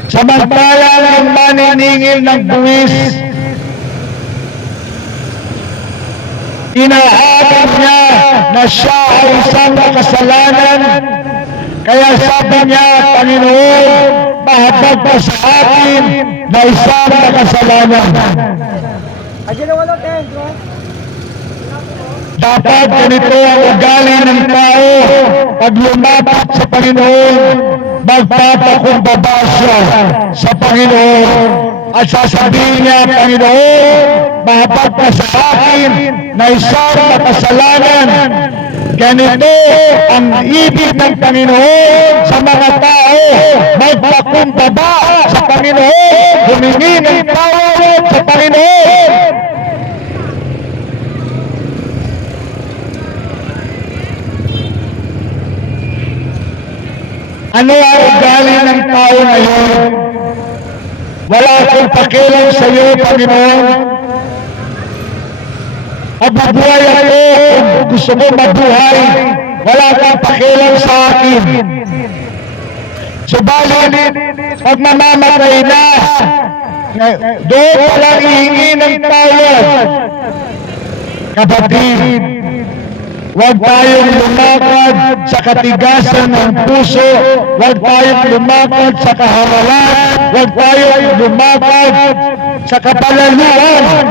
Samantala ang maniningil ng buwis, inaabot niya na siya ay isang makasalanan. Kaya sabi niya, Panginoon, mahabag pa sa akin na isang makasalanan. Dapat ganito ang ugali ng tao. Pag lumapit sa Panginoon, magpapakumbaba siya sa Panginoon. At sasabihin niya, Panginoon, mahapag ka sa akin na isang makasalanan. Ganito ang ibig ng Panginoon sa mga tao. Magpakumbaba sa Panginoon, humingi ng tawad sa Panginoon. Ano ang ugali ng tao na yun? Wala akong pakialam sa iyo, Panginoon. Mabubuhay ako kung gusto mo mabuhay. Wala kang pakialam sa akin. Subalit, pag mamamatay na, doon walang hihingi ng tawad. Kapatid, huwag tayong lumakad sa katigasan ng puso, huwag tayong lumakad sa kahamalan, huwag tayong lumakad sa kapalaluan.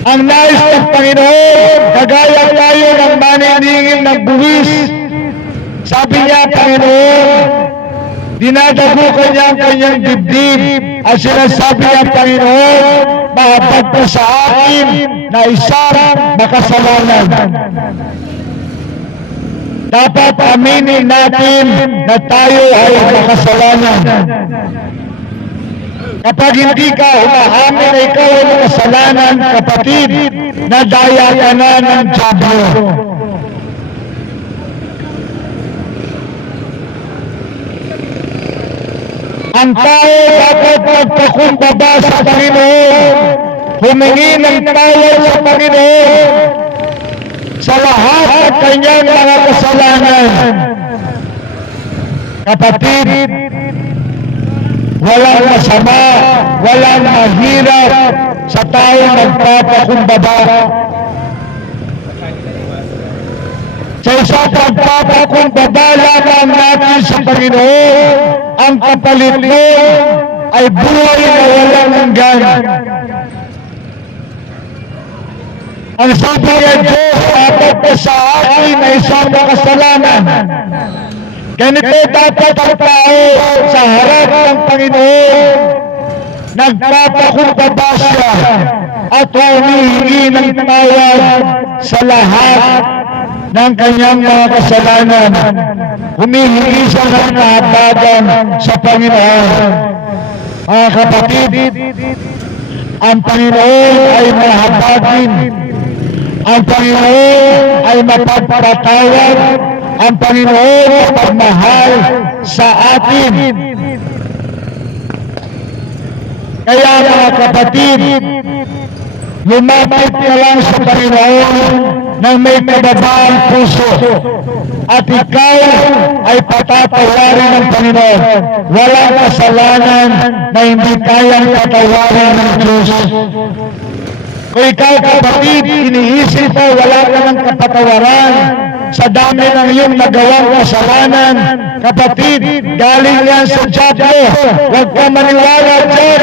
Ang nais ng Panginoon, kagaya tayo ng maniningil ng buwis. Sabi niya, Panginoon, dinadagukan niya ang kanyang dibdib at sinasabi niya, Panginoon, mahapag po sa akin na isang makasalanan. Dapat aminin natin na tayo ay makasalanan. Kapag hindi ka umaamin na ikaw ay makasalanan, kapatid, nadaya ka na ng dyablo. Ang tao dapat magpakumbaba sa Panginoon, humingi ng tawad sa Panginoon sa lahat ng kanyang mga kasalanan. Kapatid, walang masama, walang mahirap sa tao magpapakumbaba. Sa isang pagpapakumbaba lamang natin sa Panginoon, ang kapalit mo ay buhay na walang hanggan. Ang sabi niya, Diyos, dapat ka sa akin na isang makasalanan. Ganito dapat ang tao sa harap ng Panginoon. Nagpapakumbaba siya at humihingi ng tawad sa lahat ng kanyang mga kasalanan. Humihingi siya ng kahabagan sa Panginoon. Mga kapatid, ang Panginoon ay mahabagin. Ang Panginoon ay mapagpatawad. Ang Panginoon ay pagmahal sa atin. Kaya mga kapatid, lumapit ka lang sa Panginoon nang may kababaang puso at ikaw ay patatawarin ng Panginoon. Walang kasalanan na hindi kayang patawarin ng Diyos. Kung ikaw, kapatid, iniisip mo wala ka ng kapatawaran sa dami ng iyong nagawang kasalanan, kapatid, galing yan sa dyablo. Huwag ka maniwala dyan.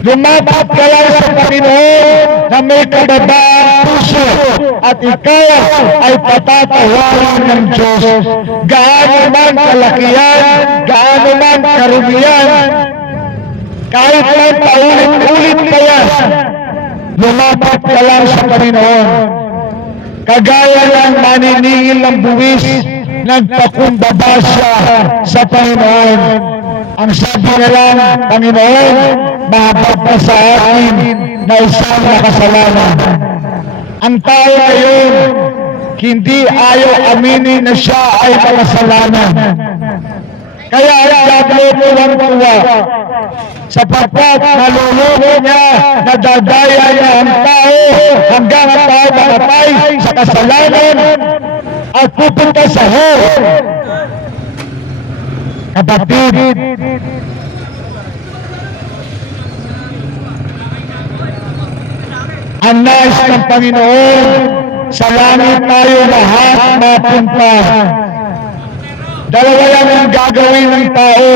Lumapit ka lang sa Panginoon na may kababaang puso at ikaw ay patatawarin ng Diyos. Gaano man kalakihan, gaano man karumihan, kahit lang paulit-ulit pa yan, lumapit ka lang sa Panginoon. Kagaya ng maniningil ng buwis, nagpakumbaba siya sa Panginoon. Ang sabi na lang, Panginoon, mahapag pa sa akin na isang makasalanan. Ang tao ngayon, hindi ayaw aminin na siya ay makasalanan. Kaya ang dyablo tuwang-tuwa sapagkat naluloko niya, nadadaya niya ang tao hanggang ang tao makatay sa kasalanan at pupunta sa hell. Kapatid, ang nais ng Panginoon, sa langit tayo lahat mapunta. Dalawa yan ang gagawin ng tao.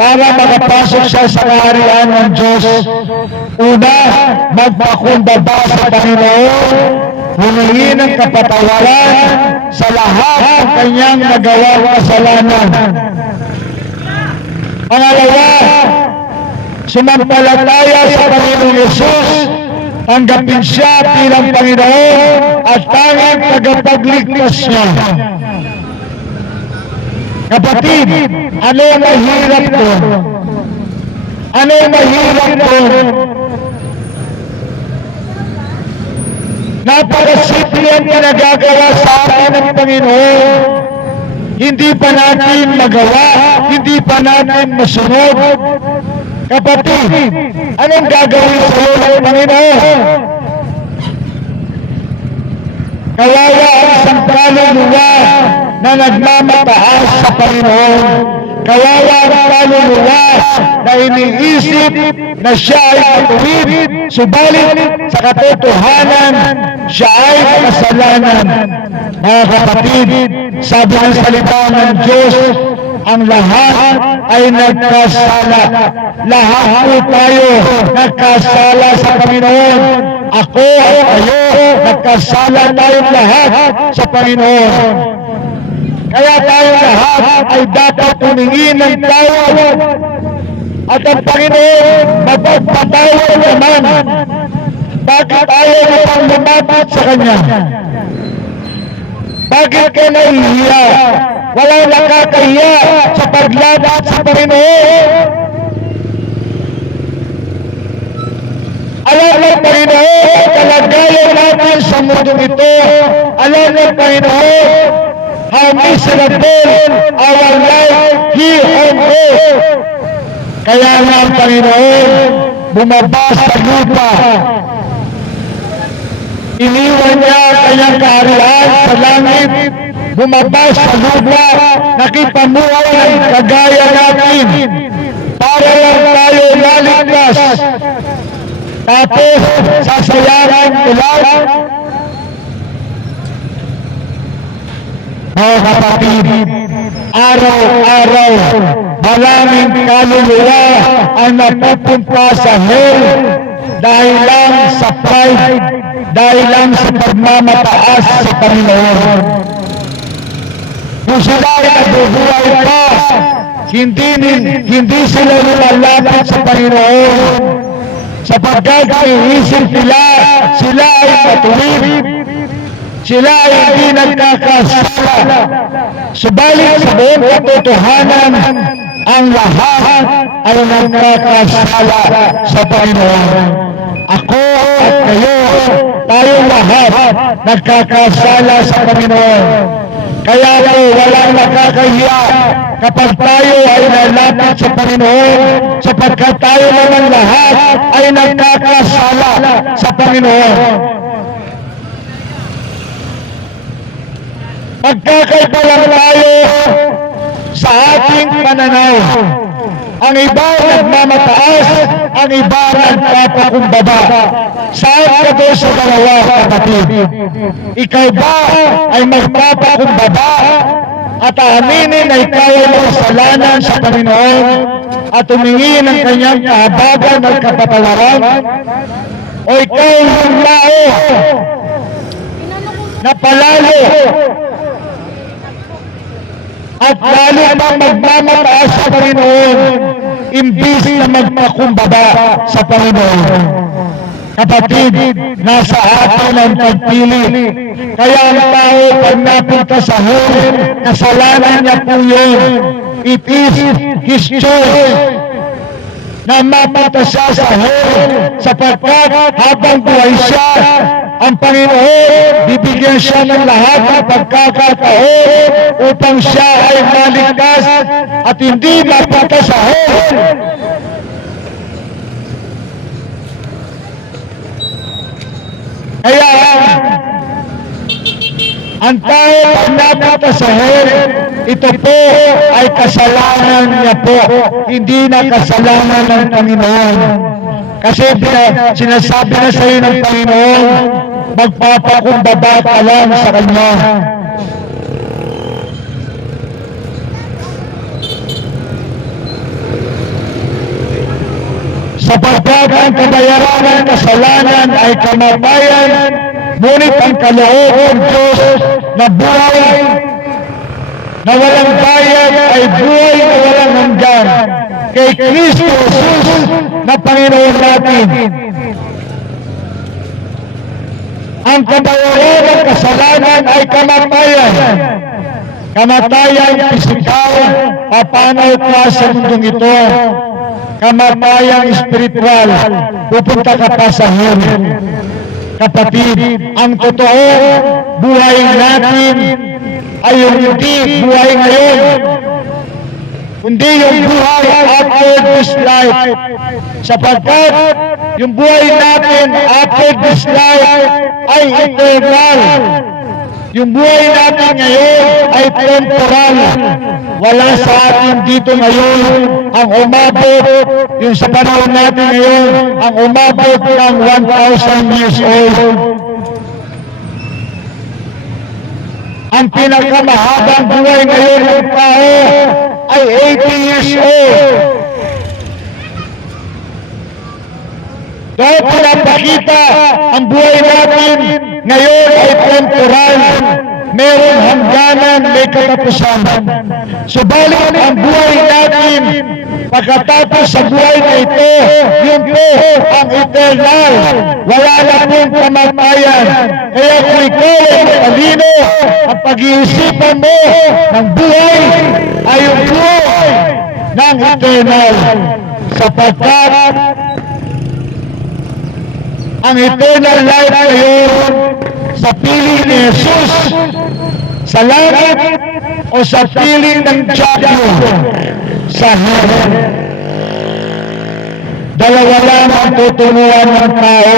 para makapasok siya sa kaharian ng Diyos. Una, magpakumbaba sa Panginoon, humingi ng kapatawaran sa lahat ng kanyang nagawang kasalanan. Pangalawa, sumampalataya sa Panginoong Yesus, tanggapin siya bilang Panginoon at tanging tagapagligtas niya. Kapatid, ano ang mahirap doon? Ano ang mahirap doon? Napakasimple ang pinagagawa sa atin ng Panginoon. Hindi pa natin magawa, hindi pa natin masunod. Kapatid, anong gagawin sa iyo ng Panginoon? Kawawa ang isang kaluluwa na nagmamataas sa Panginoon. Kawawa ang kaluluwa na iniisip na siya ay matuwid, subalit sa katotohanan, siya ay makasalanan. Mga kapatid, sabi ng salita ng Diyos, ang lahat ay nagkasala. Lahat po tayo nagkasala sa Panginoon. Ako at kayo, nagkasala tayong lahat sa Panginoon. Kaya tayo lahat ay dapat humingi ng tawad. At ang Panginoon, mapagpatawad naman. Bakit ayaw mo pang lumapit sa Kanya? Bakit ka nahihiya? Walang nakakahiya sa paglapit sa Panginoon. Alam ng Panginoon ang kalagayan natin sa mundong ito. Alam ng Panginoon how miserable our life here on earth. Kaya nga ang Panginoon bumaba sa lupa. Iniwan niya ang kanyang kaharian sa langit, bumaba sa lupa, nakipamuhay ng kagaya natin para lang tayo laligtas. Tapos sasayangan ulan. Mga kapatid, araw-araw maraming kaluluwa ang napupunta sa hell dahil lang sa pride, dahil lang sa pagmamataas sa Panginoon. Kung sila ay nabubuhay pa, hindi sila lumalapit sa Panginoon sapagkat iisip nila sila ay matuwid, sila ay hindi nagkakasala. Subalit sa buong katotohanan, ang lahat ay nagkakasala sa Panginoon. Ako at kayo, tayo lahat nagkakasala sa Panginoon. Kaya po walang nakakahiya kapag tayo ay nalapit sa Panginoon, sapagkat tayo naman lahat ay nagkakasala sa Panginoon. Magkakaiba lang tayo sa ating pananaw. Ang iba nagmamataas, ang iba nagpapakumbaba. Saan ka doon sa dalawa, kapatid? Ikaw ba ay magpapakumbaba at aaminin na ikaw ay makasalanan sa Panginoon at humingi ng kanyang kahabagan at kapatawaran? O ikaw yung lao na palalo at lalo pang magmamataas sa Panginoon imbis na magpakumbaba sa Panginoon? Kapatid, nasa atin ang pagpili. Kaya ang tao pag napunta sa hell, kasalanan niya po yun. It is his choice na mapunta siya sa hell, sapagkat habang buhay siya, ang Panginoon bibigyan siya ng lahat ng pagkakataon upang siya ay maligtas at hindi mapunta sa hell. Kaya ang tao pag napunta sa hell, ito po ay kasalanan niya po, hindi na kasalanan ng Panginoon. Kasi sinasabi na sa iyo ng Panginoon, magpapakumbaba ka lang sa Kanya. sapagkat ang kabayaran ng kasalanan ay kamatayan, ngunit ang kaloob ng Diyos na buhay na walang bayad ay buhay na walang hanggan kay Kristo Jesus na Panginoon natin. Ang kabayaran ng kasalanan ay kamatayan. Kamatayan pisikal, papanaw ka sa mundong ito. Kamatayan espiritual, pupunta ka pa sa hell. Kapatid, ang totoo, buhay natin ay yung hindi buhay ngayon, kundi yung buhay after this life. Sapagkat yung buhay natin after this life ay eternal. Yung buhay natin ngayon ay temporal. Wala sa atin dito ngayon ang umabot, yung sa panahon natin ngayon, ang umabot ng 1,000 years old. Ang pinakamahabang buhay ngayon ng tao ay 80 years old. Dahil pinapakita ang buhay natin ngayon ay temporal. Meron hangganan, may katapusan. Subalit ang buhay natin, pagkatapos sa buhay na ito, yun po ang eternal. Wala na pong kamatayan. Kaya kung ikaw ay matalino, ang pag-iisipan mo ng buhay ay yung buhay ng eternal. Sapagkat ang eternal life ngayon sa piling ni Jesus sa langit o sa piling ng Diablo sa hell. Dalawa lang ang tutunuan ng tao.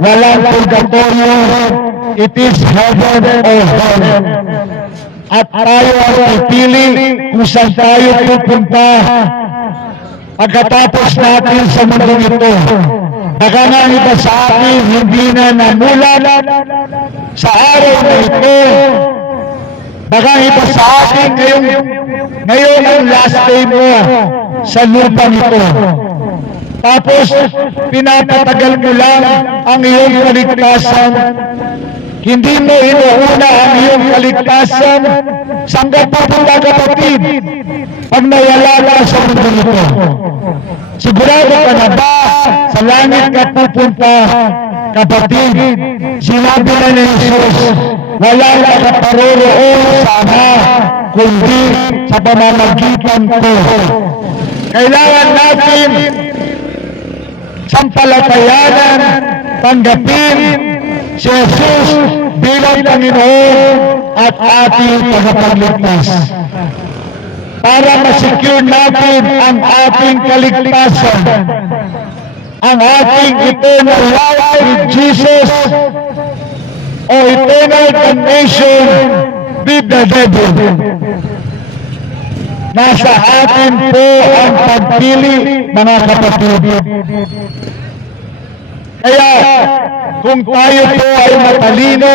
Walang purgatorio. It is heaven or hell. At tayo ang pipili kung saan tayo pupunta pagkatapos natin sa mundong ito. Baka nga iba sa atin hindi na namulat sa araw na ito. Baka iba sa atin ngayon ang last day mo sa lupa nito. Tapos pinapatagal mo lang ang iyong kaligtasan. Hindi mo inuuna ang iyong kaligtasan. Saan ka pupunta, kapatid? Pag nawala ka sa mundo nito. Sigurado ka na ba sa langit ka pupunta, kapatid? Sinabi na ni Jesus, wala na kaparoroon sa Ama, kundi sa pamamagitan ko. Kailangan natin sampalatayanan, tanggapin si Jesus bilang Panginoon at ating tagapagligtas. Para ma-secure natin ang ating kaligtasan, ang ating eternal life with Jesus o eternal damnation with the devil. Nasa atin po ang pagpili, mga kapatid. Kaya kung tayo po ay matalino,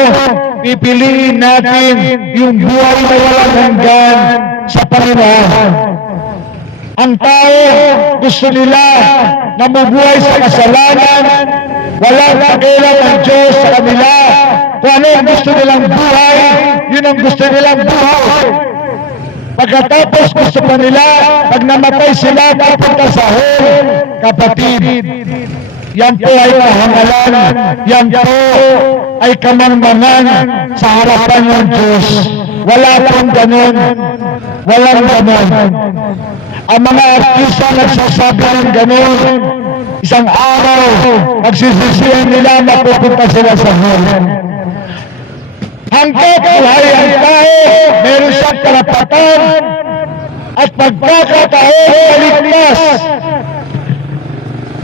pipiliin natin yung buhay na walang hanggan sa Panginoon. Ang tao gusto nila na mabuhay sa kasalanan, walang pakialam ang Diyos sa kanila. Kung ano ang gusto nilang buhay, yun ang gusto nilang buhay. Pagkatapos gusto pa nila, pag namatay sila, papunta sa hell. Kapatid, yan po ay kahangalan, yan po ay kamangmangan sa harapan ng Diyos. Wala pong ganun. Walang ganun. Ang mga artista nagsasabi ng ganun, isang araw, magsisisihan nila, mapupunta sila sa hell. Hanggat buhay ang tao, meron siyang karapatan at pagkakataon maligtas.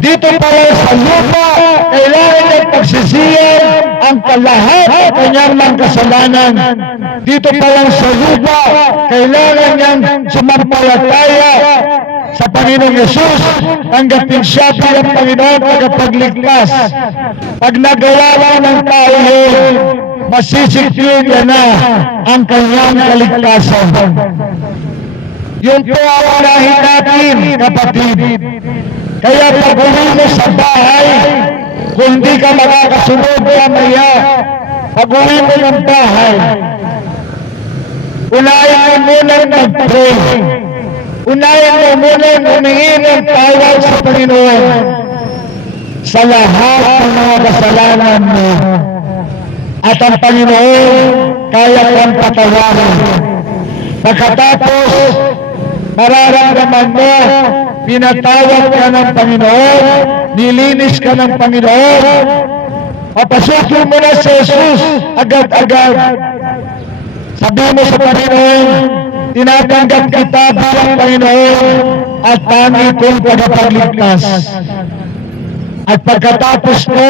Dito pala sa lupa, kailangan niyang pagsisiyan ang lahat ng kanyang mga kasalanan. Dito pa lang sa lupa, kailangan niyang sumampalataya sa Panginoong Yesus, tanggapin siya bilang Panginoon tagapagligtas. Pag nagawa ng tao yun, masisecure niya na ang kanyang kaligtasan. Yun po ang unahin natin, kapatid. Kaya pag uwi mo sa bahay, kung di ka makakasunod mamaya, pag uwi mo ng bahay, unahin mo munang mag-pray. Unahin mo munang humingi ng tawad sa Panginoon sa lahat ng mga kasalanan mo. At ang Panginoon kaya kang patawarin. Pagkatapos, mararamdaman mo, pinatawad ka ng Panginoon, nilinis ka ng Panginoon, papasukin mo na sa Jesus agad-agad. Sabi mo sa Panginoon, tinatanggap kita bilang Panginoon at tangi kong tagapagligtas. At pagkatapos mo,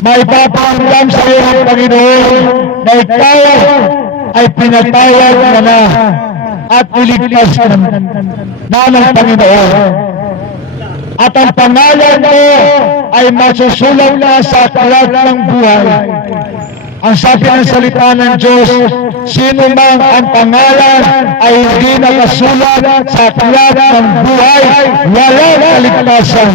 maipaparamdam sa iyo ng Panginoon na ikaw ay pinatawad ka na at niligtas ka na ng Panginoon. At ang pangalan mo ay masusulat na sa aklat ng buhay. Ang sabi ng salita ng Diyos, sino mang ang pangalan ay hindi nakasulat sa aklat ng buhay, walang kaligtasan.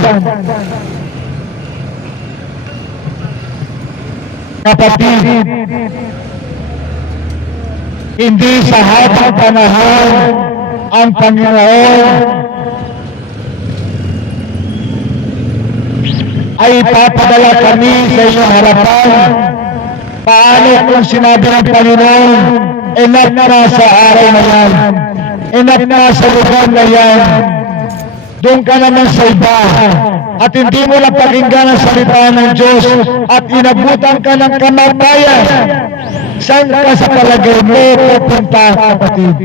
Kapatid, hindi sa habang panahon ang Panginoon ay ipapadala kami sa inyong harapan. Paano kung sinabi ng Panginoon, enough na sa araw na yan, enough na sa lugar na yan, doon ka naman sa iba, at hindi mo napakinggan ang salita ng Diyos, at inabutan ka ng kamatayan, saan ka sa palagay mo pupunta, kapatid?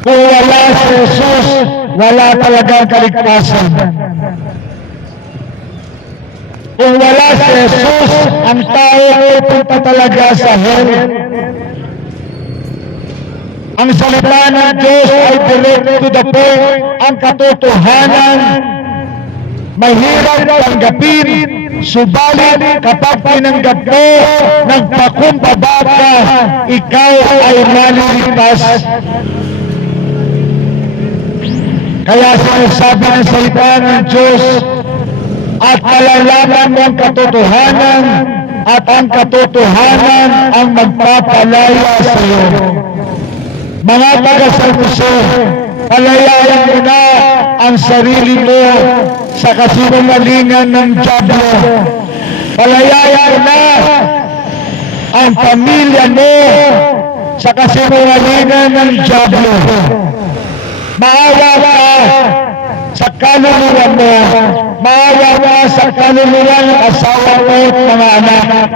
Kung wala si Jesus, wala talagang kaligtasan. Kung wala si Jesus, ang tao pupunta talaga sa hell. Ang salita ng Diyos ay direct to the point, ang katotohanan. Mahirap tanggapin, subalit kapag tinanggap mo, nagpakumbaba ka, ikaw ay maliligtas. Kaya sinasabi ng salita ng Diyos, at malalaman mo ang katotohanan, at ang katotohanan ang magpapalaya sa iyo. Mga taga-San Jose, palayayan mo na ang sarili mo sa kasinungalingan ng dyablo. Palayayan mo na ang pamilya mo sa kasinungalingan ng dyablo. Maawa ka sa kaluluwa mo, maawa ka sa kaluluwa ng asawa mo at mga anak.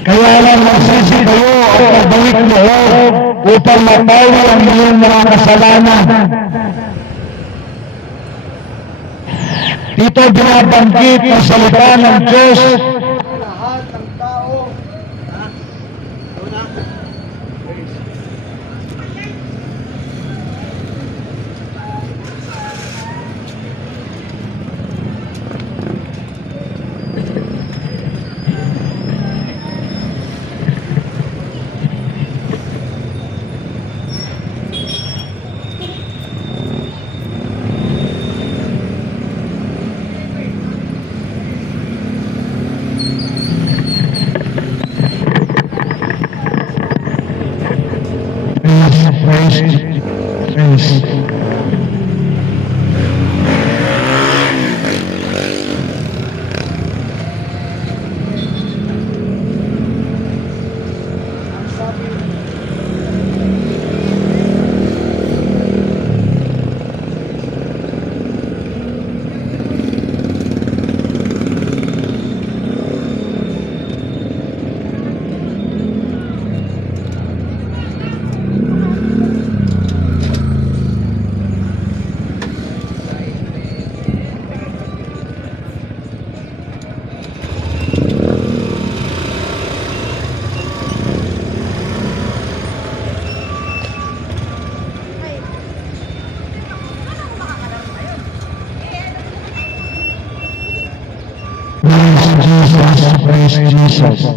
Kaya lang magsisi kayo at magbalik loob upang mapawi ang iyong mga kasalanan. Dito binabanggit ang salita ng Diyos. Lahat ng tao. Praise Jesus.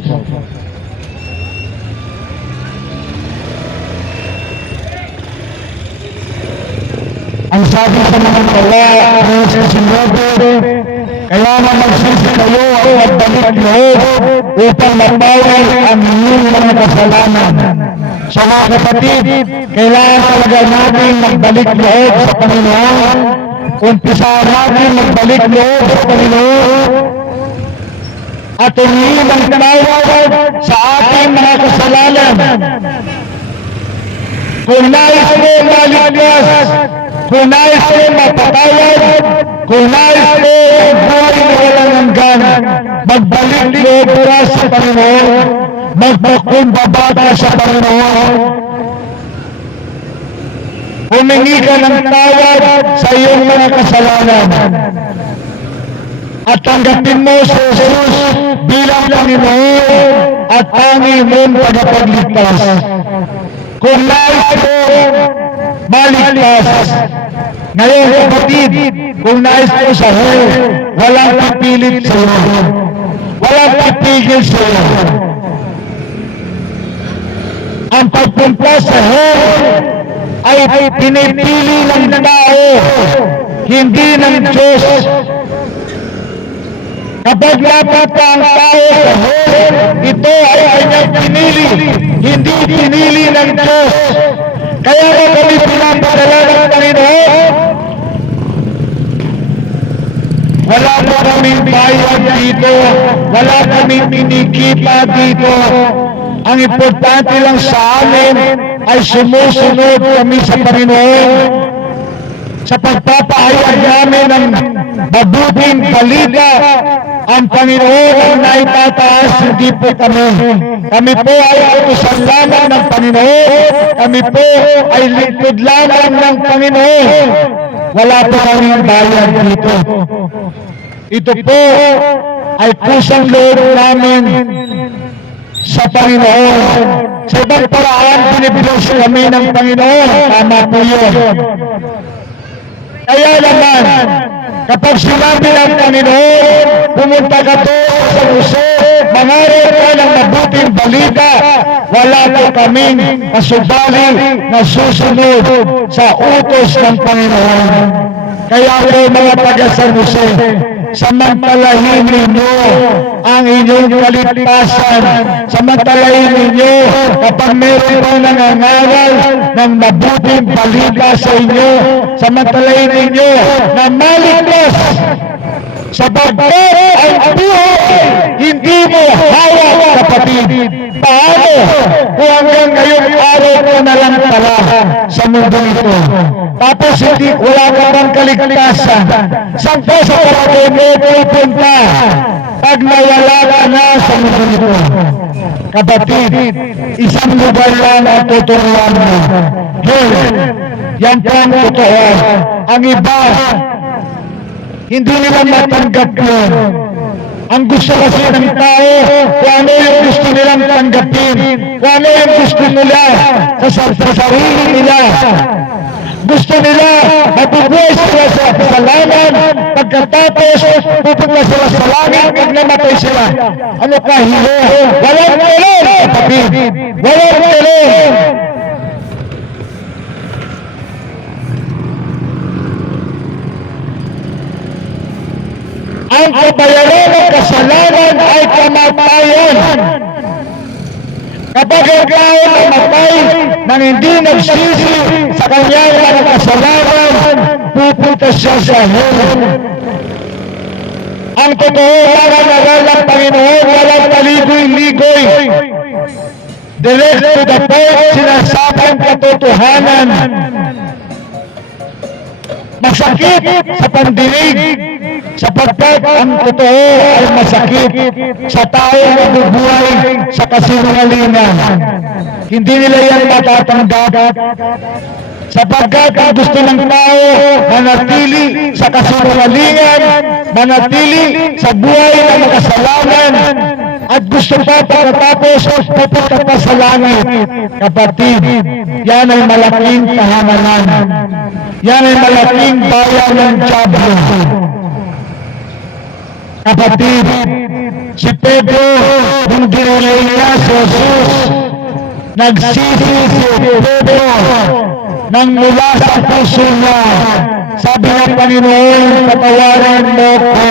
Ang sabi sa mga gawa, praise the Lord, kaya na magsisi kayo at magbalik loob upang mapawal ang inyong mga kasalanan. So mga kapatid, kailangan talaga natin magbalik loob sa Panginoon. Umpisahan natin magbalik loob sa Panginoon at humingi ng tawad sa ating mga kasalanan. Kung nais mo maligtas, kung nais mo mapatawad, kung nais mo ang buhay na walang hanggan, magbalik loob ka sa Panginoon, magpakumbaba ka sa Panginoon. Humingi ka ng tawad sa iyong mga kasalanan. At tanggapin mo si Jesus bilang Panginoon at tanging mong tagapagligtas. Kung nais mo maligtas, ngayon kapatid, kung nais mo sa hell, walang pipilit sa iyo. Walang pipigil sa iyo. Ang pagpunta sa hell ay pinipili ng tao, hindi ng Diyos. Kapag napunta ang tao sa hell, ito ay kanyang pinili, hindi pinili ng Diyos. Kaya nga kami pinapadala ng Panginoon. Wala po kaming bayad dito, wala kaming kinikita dito. Ang importante lang sa amin ay sumusunod kami sa Panginoon sa pagpapahayag namin ng mabuting balita. Ang Panginoon ang naitataas, hindi po kami. Kami po ay utusan lamang ng Panginoon. Kami po ay lingkod lamang ng Panginoon. Wala po kaming bayad dito. Ito po ay kusang loob namin sa Panginoon. Sa ibang paraan, binibless kami ng Panginoon. Tama po yun. Kaya naman, kapag sinabi ng Panginoon, pumunta ka to sa Jose, mangarap ka ng mabuting balita, wala po kaming kasubali na susunod sa utos ng Panginoon. Kaya po mga taga San Jose, samantalahin ninyo ang inyong kaligtasan. Samantalahin ninyo kapag meron po nangangaral ng mabuting balita sa inyo. Samantalahin ninyo na maligtas sapagkat ang buhay hindi mo hawak, kapatid. Paano kung hanggang ngayong araw ko na lang pala sa mundo ito? Tapos hindi, wala ka bang kaligtasan? Saan po sa kapatid mo pupunta pag nawala ka na sa mundo ito? Kapatid, isang lugar lang ang tuturuan mo. Hell, yan po ang totoo. Ang iba, hindi nila matanggap yun. Ang gusto kasi ng tao, kung ano yung gusto nilang tanggapin, kung ano yung gusto nila sa sarili nila. Gusto nila, mabubuhay sila sa kasalanan, pagkatapos pupunta sila sa langit pag namatay sila. Ano kahilo? Walang tulong, kapatid. Walang tulong. Ang kabayaran ng kasalanan ay kamatayan. Kapag ang tao namatay nang hindi nagsisi sa kanyang mga kasalanan, pupunta siya sa hell. Ang totoo para nagal ng Panginoon, walang paligoy-ligoy. Direct to the point, sinasabing katotohanan. Masakit sa pandinig, sapagkat ang totoo ay masakit sa tao na bubuhay sa kasinungalingan. Hindi nila yan matatanggap sapagkat ang gusto ng tao manatili sa kasinungalingan, manatili sa buhay na makasalanan, at gusto pa pagkatapos pupunta pa sa langit. Kapatid, yan ay malaking kahamanan. Yan ay malaking bayan ng Diablo. Kapatid, si Pedro, nung dinulay niya si Jesus, nagsisi si Pedro nang mula sa puso niya. Sabi ng Panginoon, patawarin mo ko.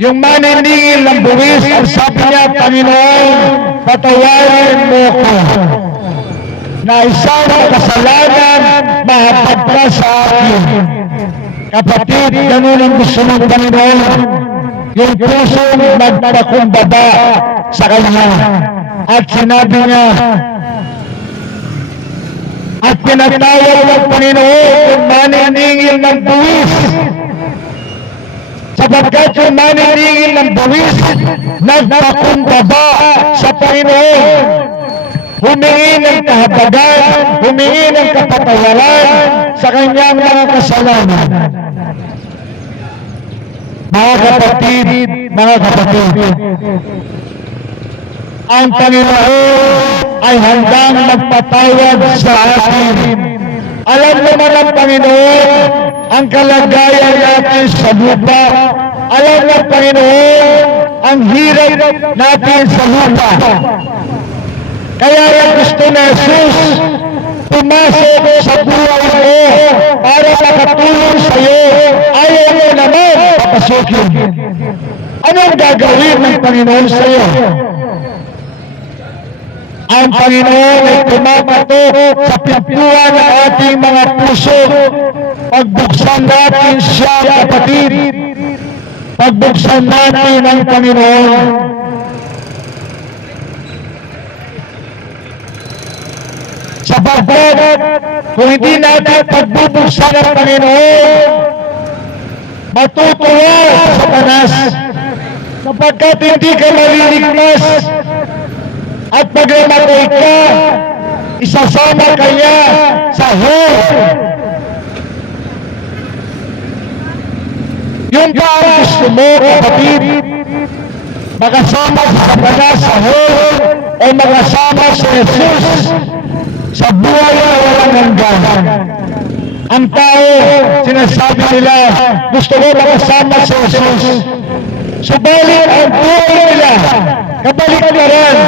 Yung maniningil ng buwis, ang sabi niya, Panginoon, patawarin mo ko. Na isang kasalanan, mahapagpa sa akin. Kapatid, ganun ang gusto ng Panginoon. Yung puso magpakumbaba sa Kanya. At sinabi niya, at pinatawag ng Panginoon yung maniningil ng buwis. Sapagkat yung maniningil ng buwis, nagpakumbaba sa Panginoon. Humingi ng kahabagan, humingi ng kapatawaran sa kanyang mga kasalanan. Mga kapatid, ang Panginoon ay handang magpatawad sa atin. Alam naman ng Panginoon ang kalagayan natin sa lupa. Alam ng Panginoon ang hirap natin sa lupa. Kaya yung gusto na Jesus pumasok sa buhay mo para makatulong sa iyo. Ayaw mo naman papasukin. Anong gagawin ng Panginoon sa iyo? Ang Panginoon ay pumapatok sa pintuan ng ating mga puso. Pagbuksan natin siya, kapatid. Pagbuksan natin ang Panginoon. Sapagkat kung hindi natin pagbubuksan ng Panginoon, matutuwa sa Satanas. Sapagkat hindi ka maliligtas. At pag namatay ka, isasama kanya sa hell. Yung ba ang gusto mo, kapatid? Makasama sa Satanas sa hell o makasama sa Jesus sa buhay na walang hanggan? Ang tao, sinasabi nila, gusto mo makasama sa Jesus. Subalit ang buhay nila, kabaliktaran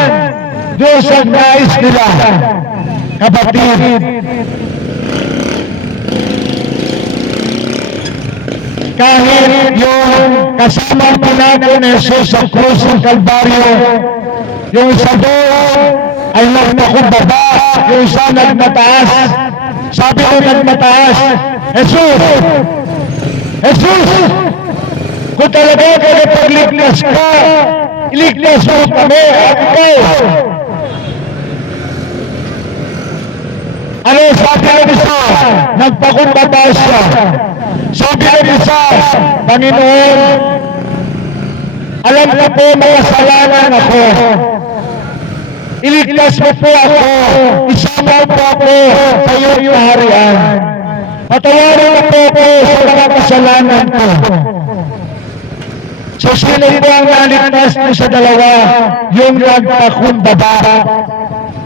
doon sa nais nila. Kapatid, kahit yung kasama pinako ni Jesus sa krus ng Kalbaryo, yung isa doon ay nagpakumbaba, yung isa nagmataas. Sabi ko nagmataas, Jesus, kung talaga pagligtas ka, iligtas mo kami at ikaw. Ano sabi ng isa? Nagpakumbaba siya. Sabi ng isa, Panginoon, alam ko po may kasalanan ako. Iligtas mo po ako. Isama po ako sa iyong kaharian. Patawarin mo po ako sa mga kasalanan ko. So sino po ang naligtas mo sa dalawa? Yung nagpakumbaba.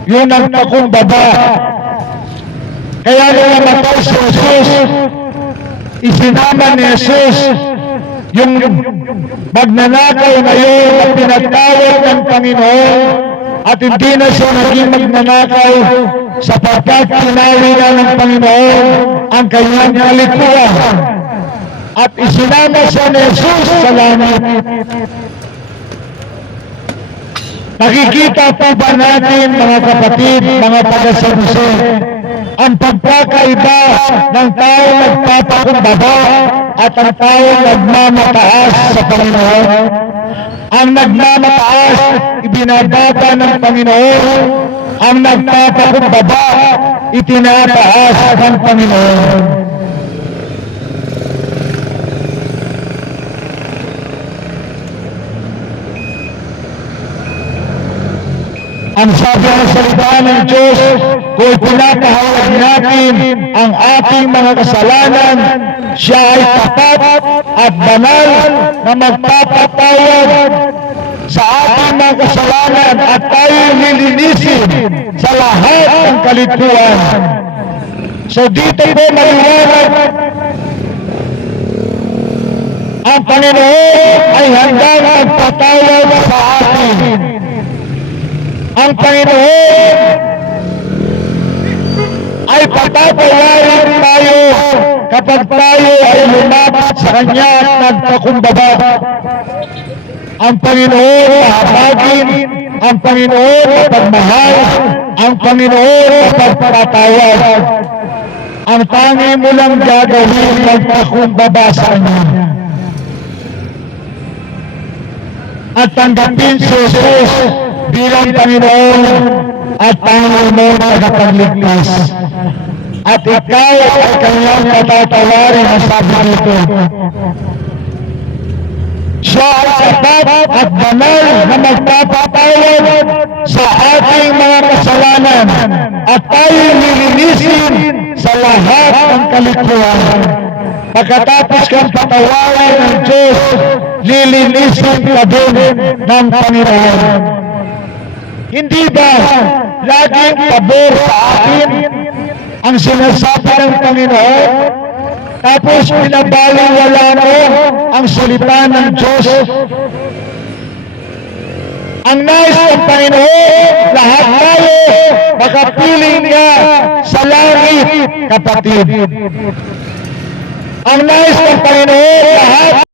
Yung nagpakumbaba. Kaya nung namatay si Jesus, isinama ni Jesus yung magnanakaw na yun na pinatawag ng Panginoon at hindi na siya naging magnanakaw sapagkat pinawi na ng Panginoon ang kanyang kalikuan at isinama siya ni Jesus sa langit. Nakikita po ba natin, mga kapatid, mga taga-Saduceo, ang pagkakaiba ng tao nagpapakumbaba at ang tao nagmamataas sa Panginoon? Ang nagmamataas, ibinababa ng Panginoon. Ang nagpapakumbaba, itinataas ng Panginoon. Ang sabi ng salita ng Diyos, kung pinapahayag natin ang ating mga kasalanan, siya ay tapat at banal na magpapatawad sa ating mga kasalanan at tayo lilinisin sa lahat ng kalituan. So dito po maliwanag ang Panginoon ay handang magpatawad sa atin. Ang Panginoon ay patatawarin tayo kapag tayo ay lumapit sa Kanya at nagpakumbaba. Ang Panginoon mahabagin, ang Panginoon mapagmahal, ang Panginoon mapagpatawad. Ang tangi mo lang gagawin magpakumbaba sa Kanya. At tanggapin si Jesus bilang Panginoon at Panginoon mo tagapagligtas. At ikaw ay kanyang patatawarin ang sabi nito. Siya ay sapat at banal na magpapatawad sa ating mga kasalanan at tayo nilinisin sa lahat ng kalikuan. Pagkatapos kang patawarin ng Diyos, lilinisin ka din ng Panginoon. Hindi ba laging pabor sa atin ang sinasabi ng Panginoon? Tapos pinabaliwala mo ang salita ng Diyos. Ang nais ng Panginoon, lahat tayo makapiling niya sa langit, kapatid. Ang nais ng Panginoon, lahat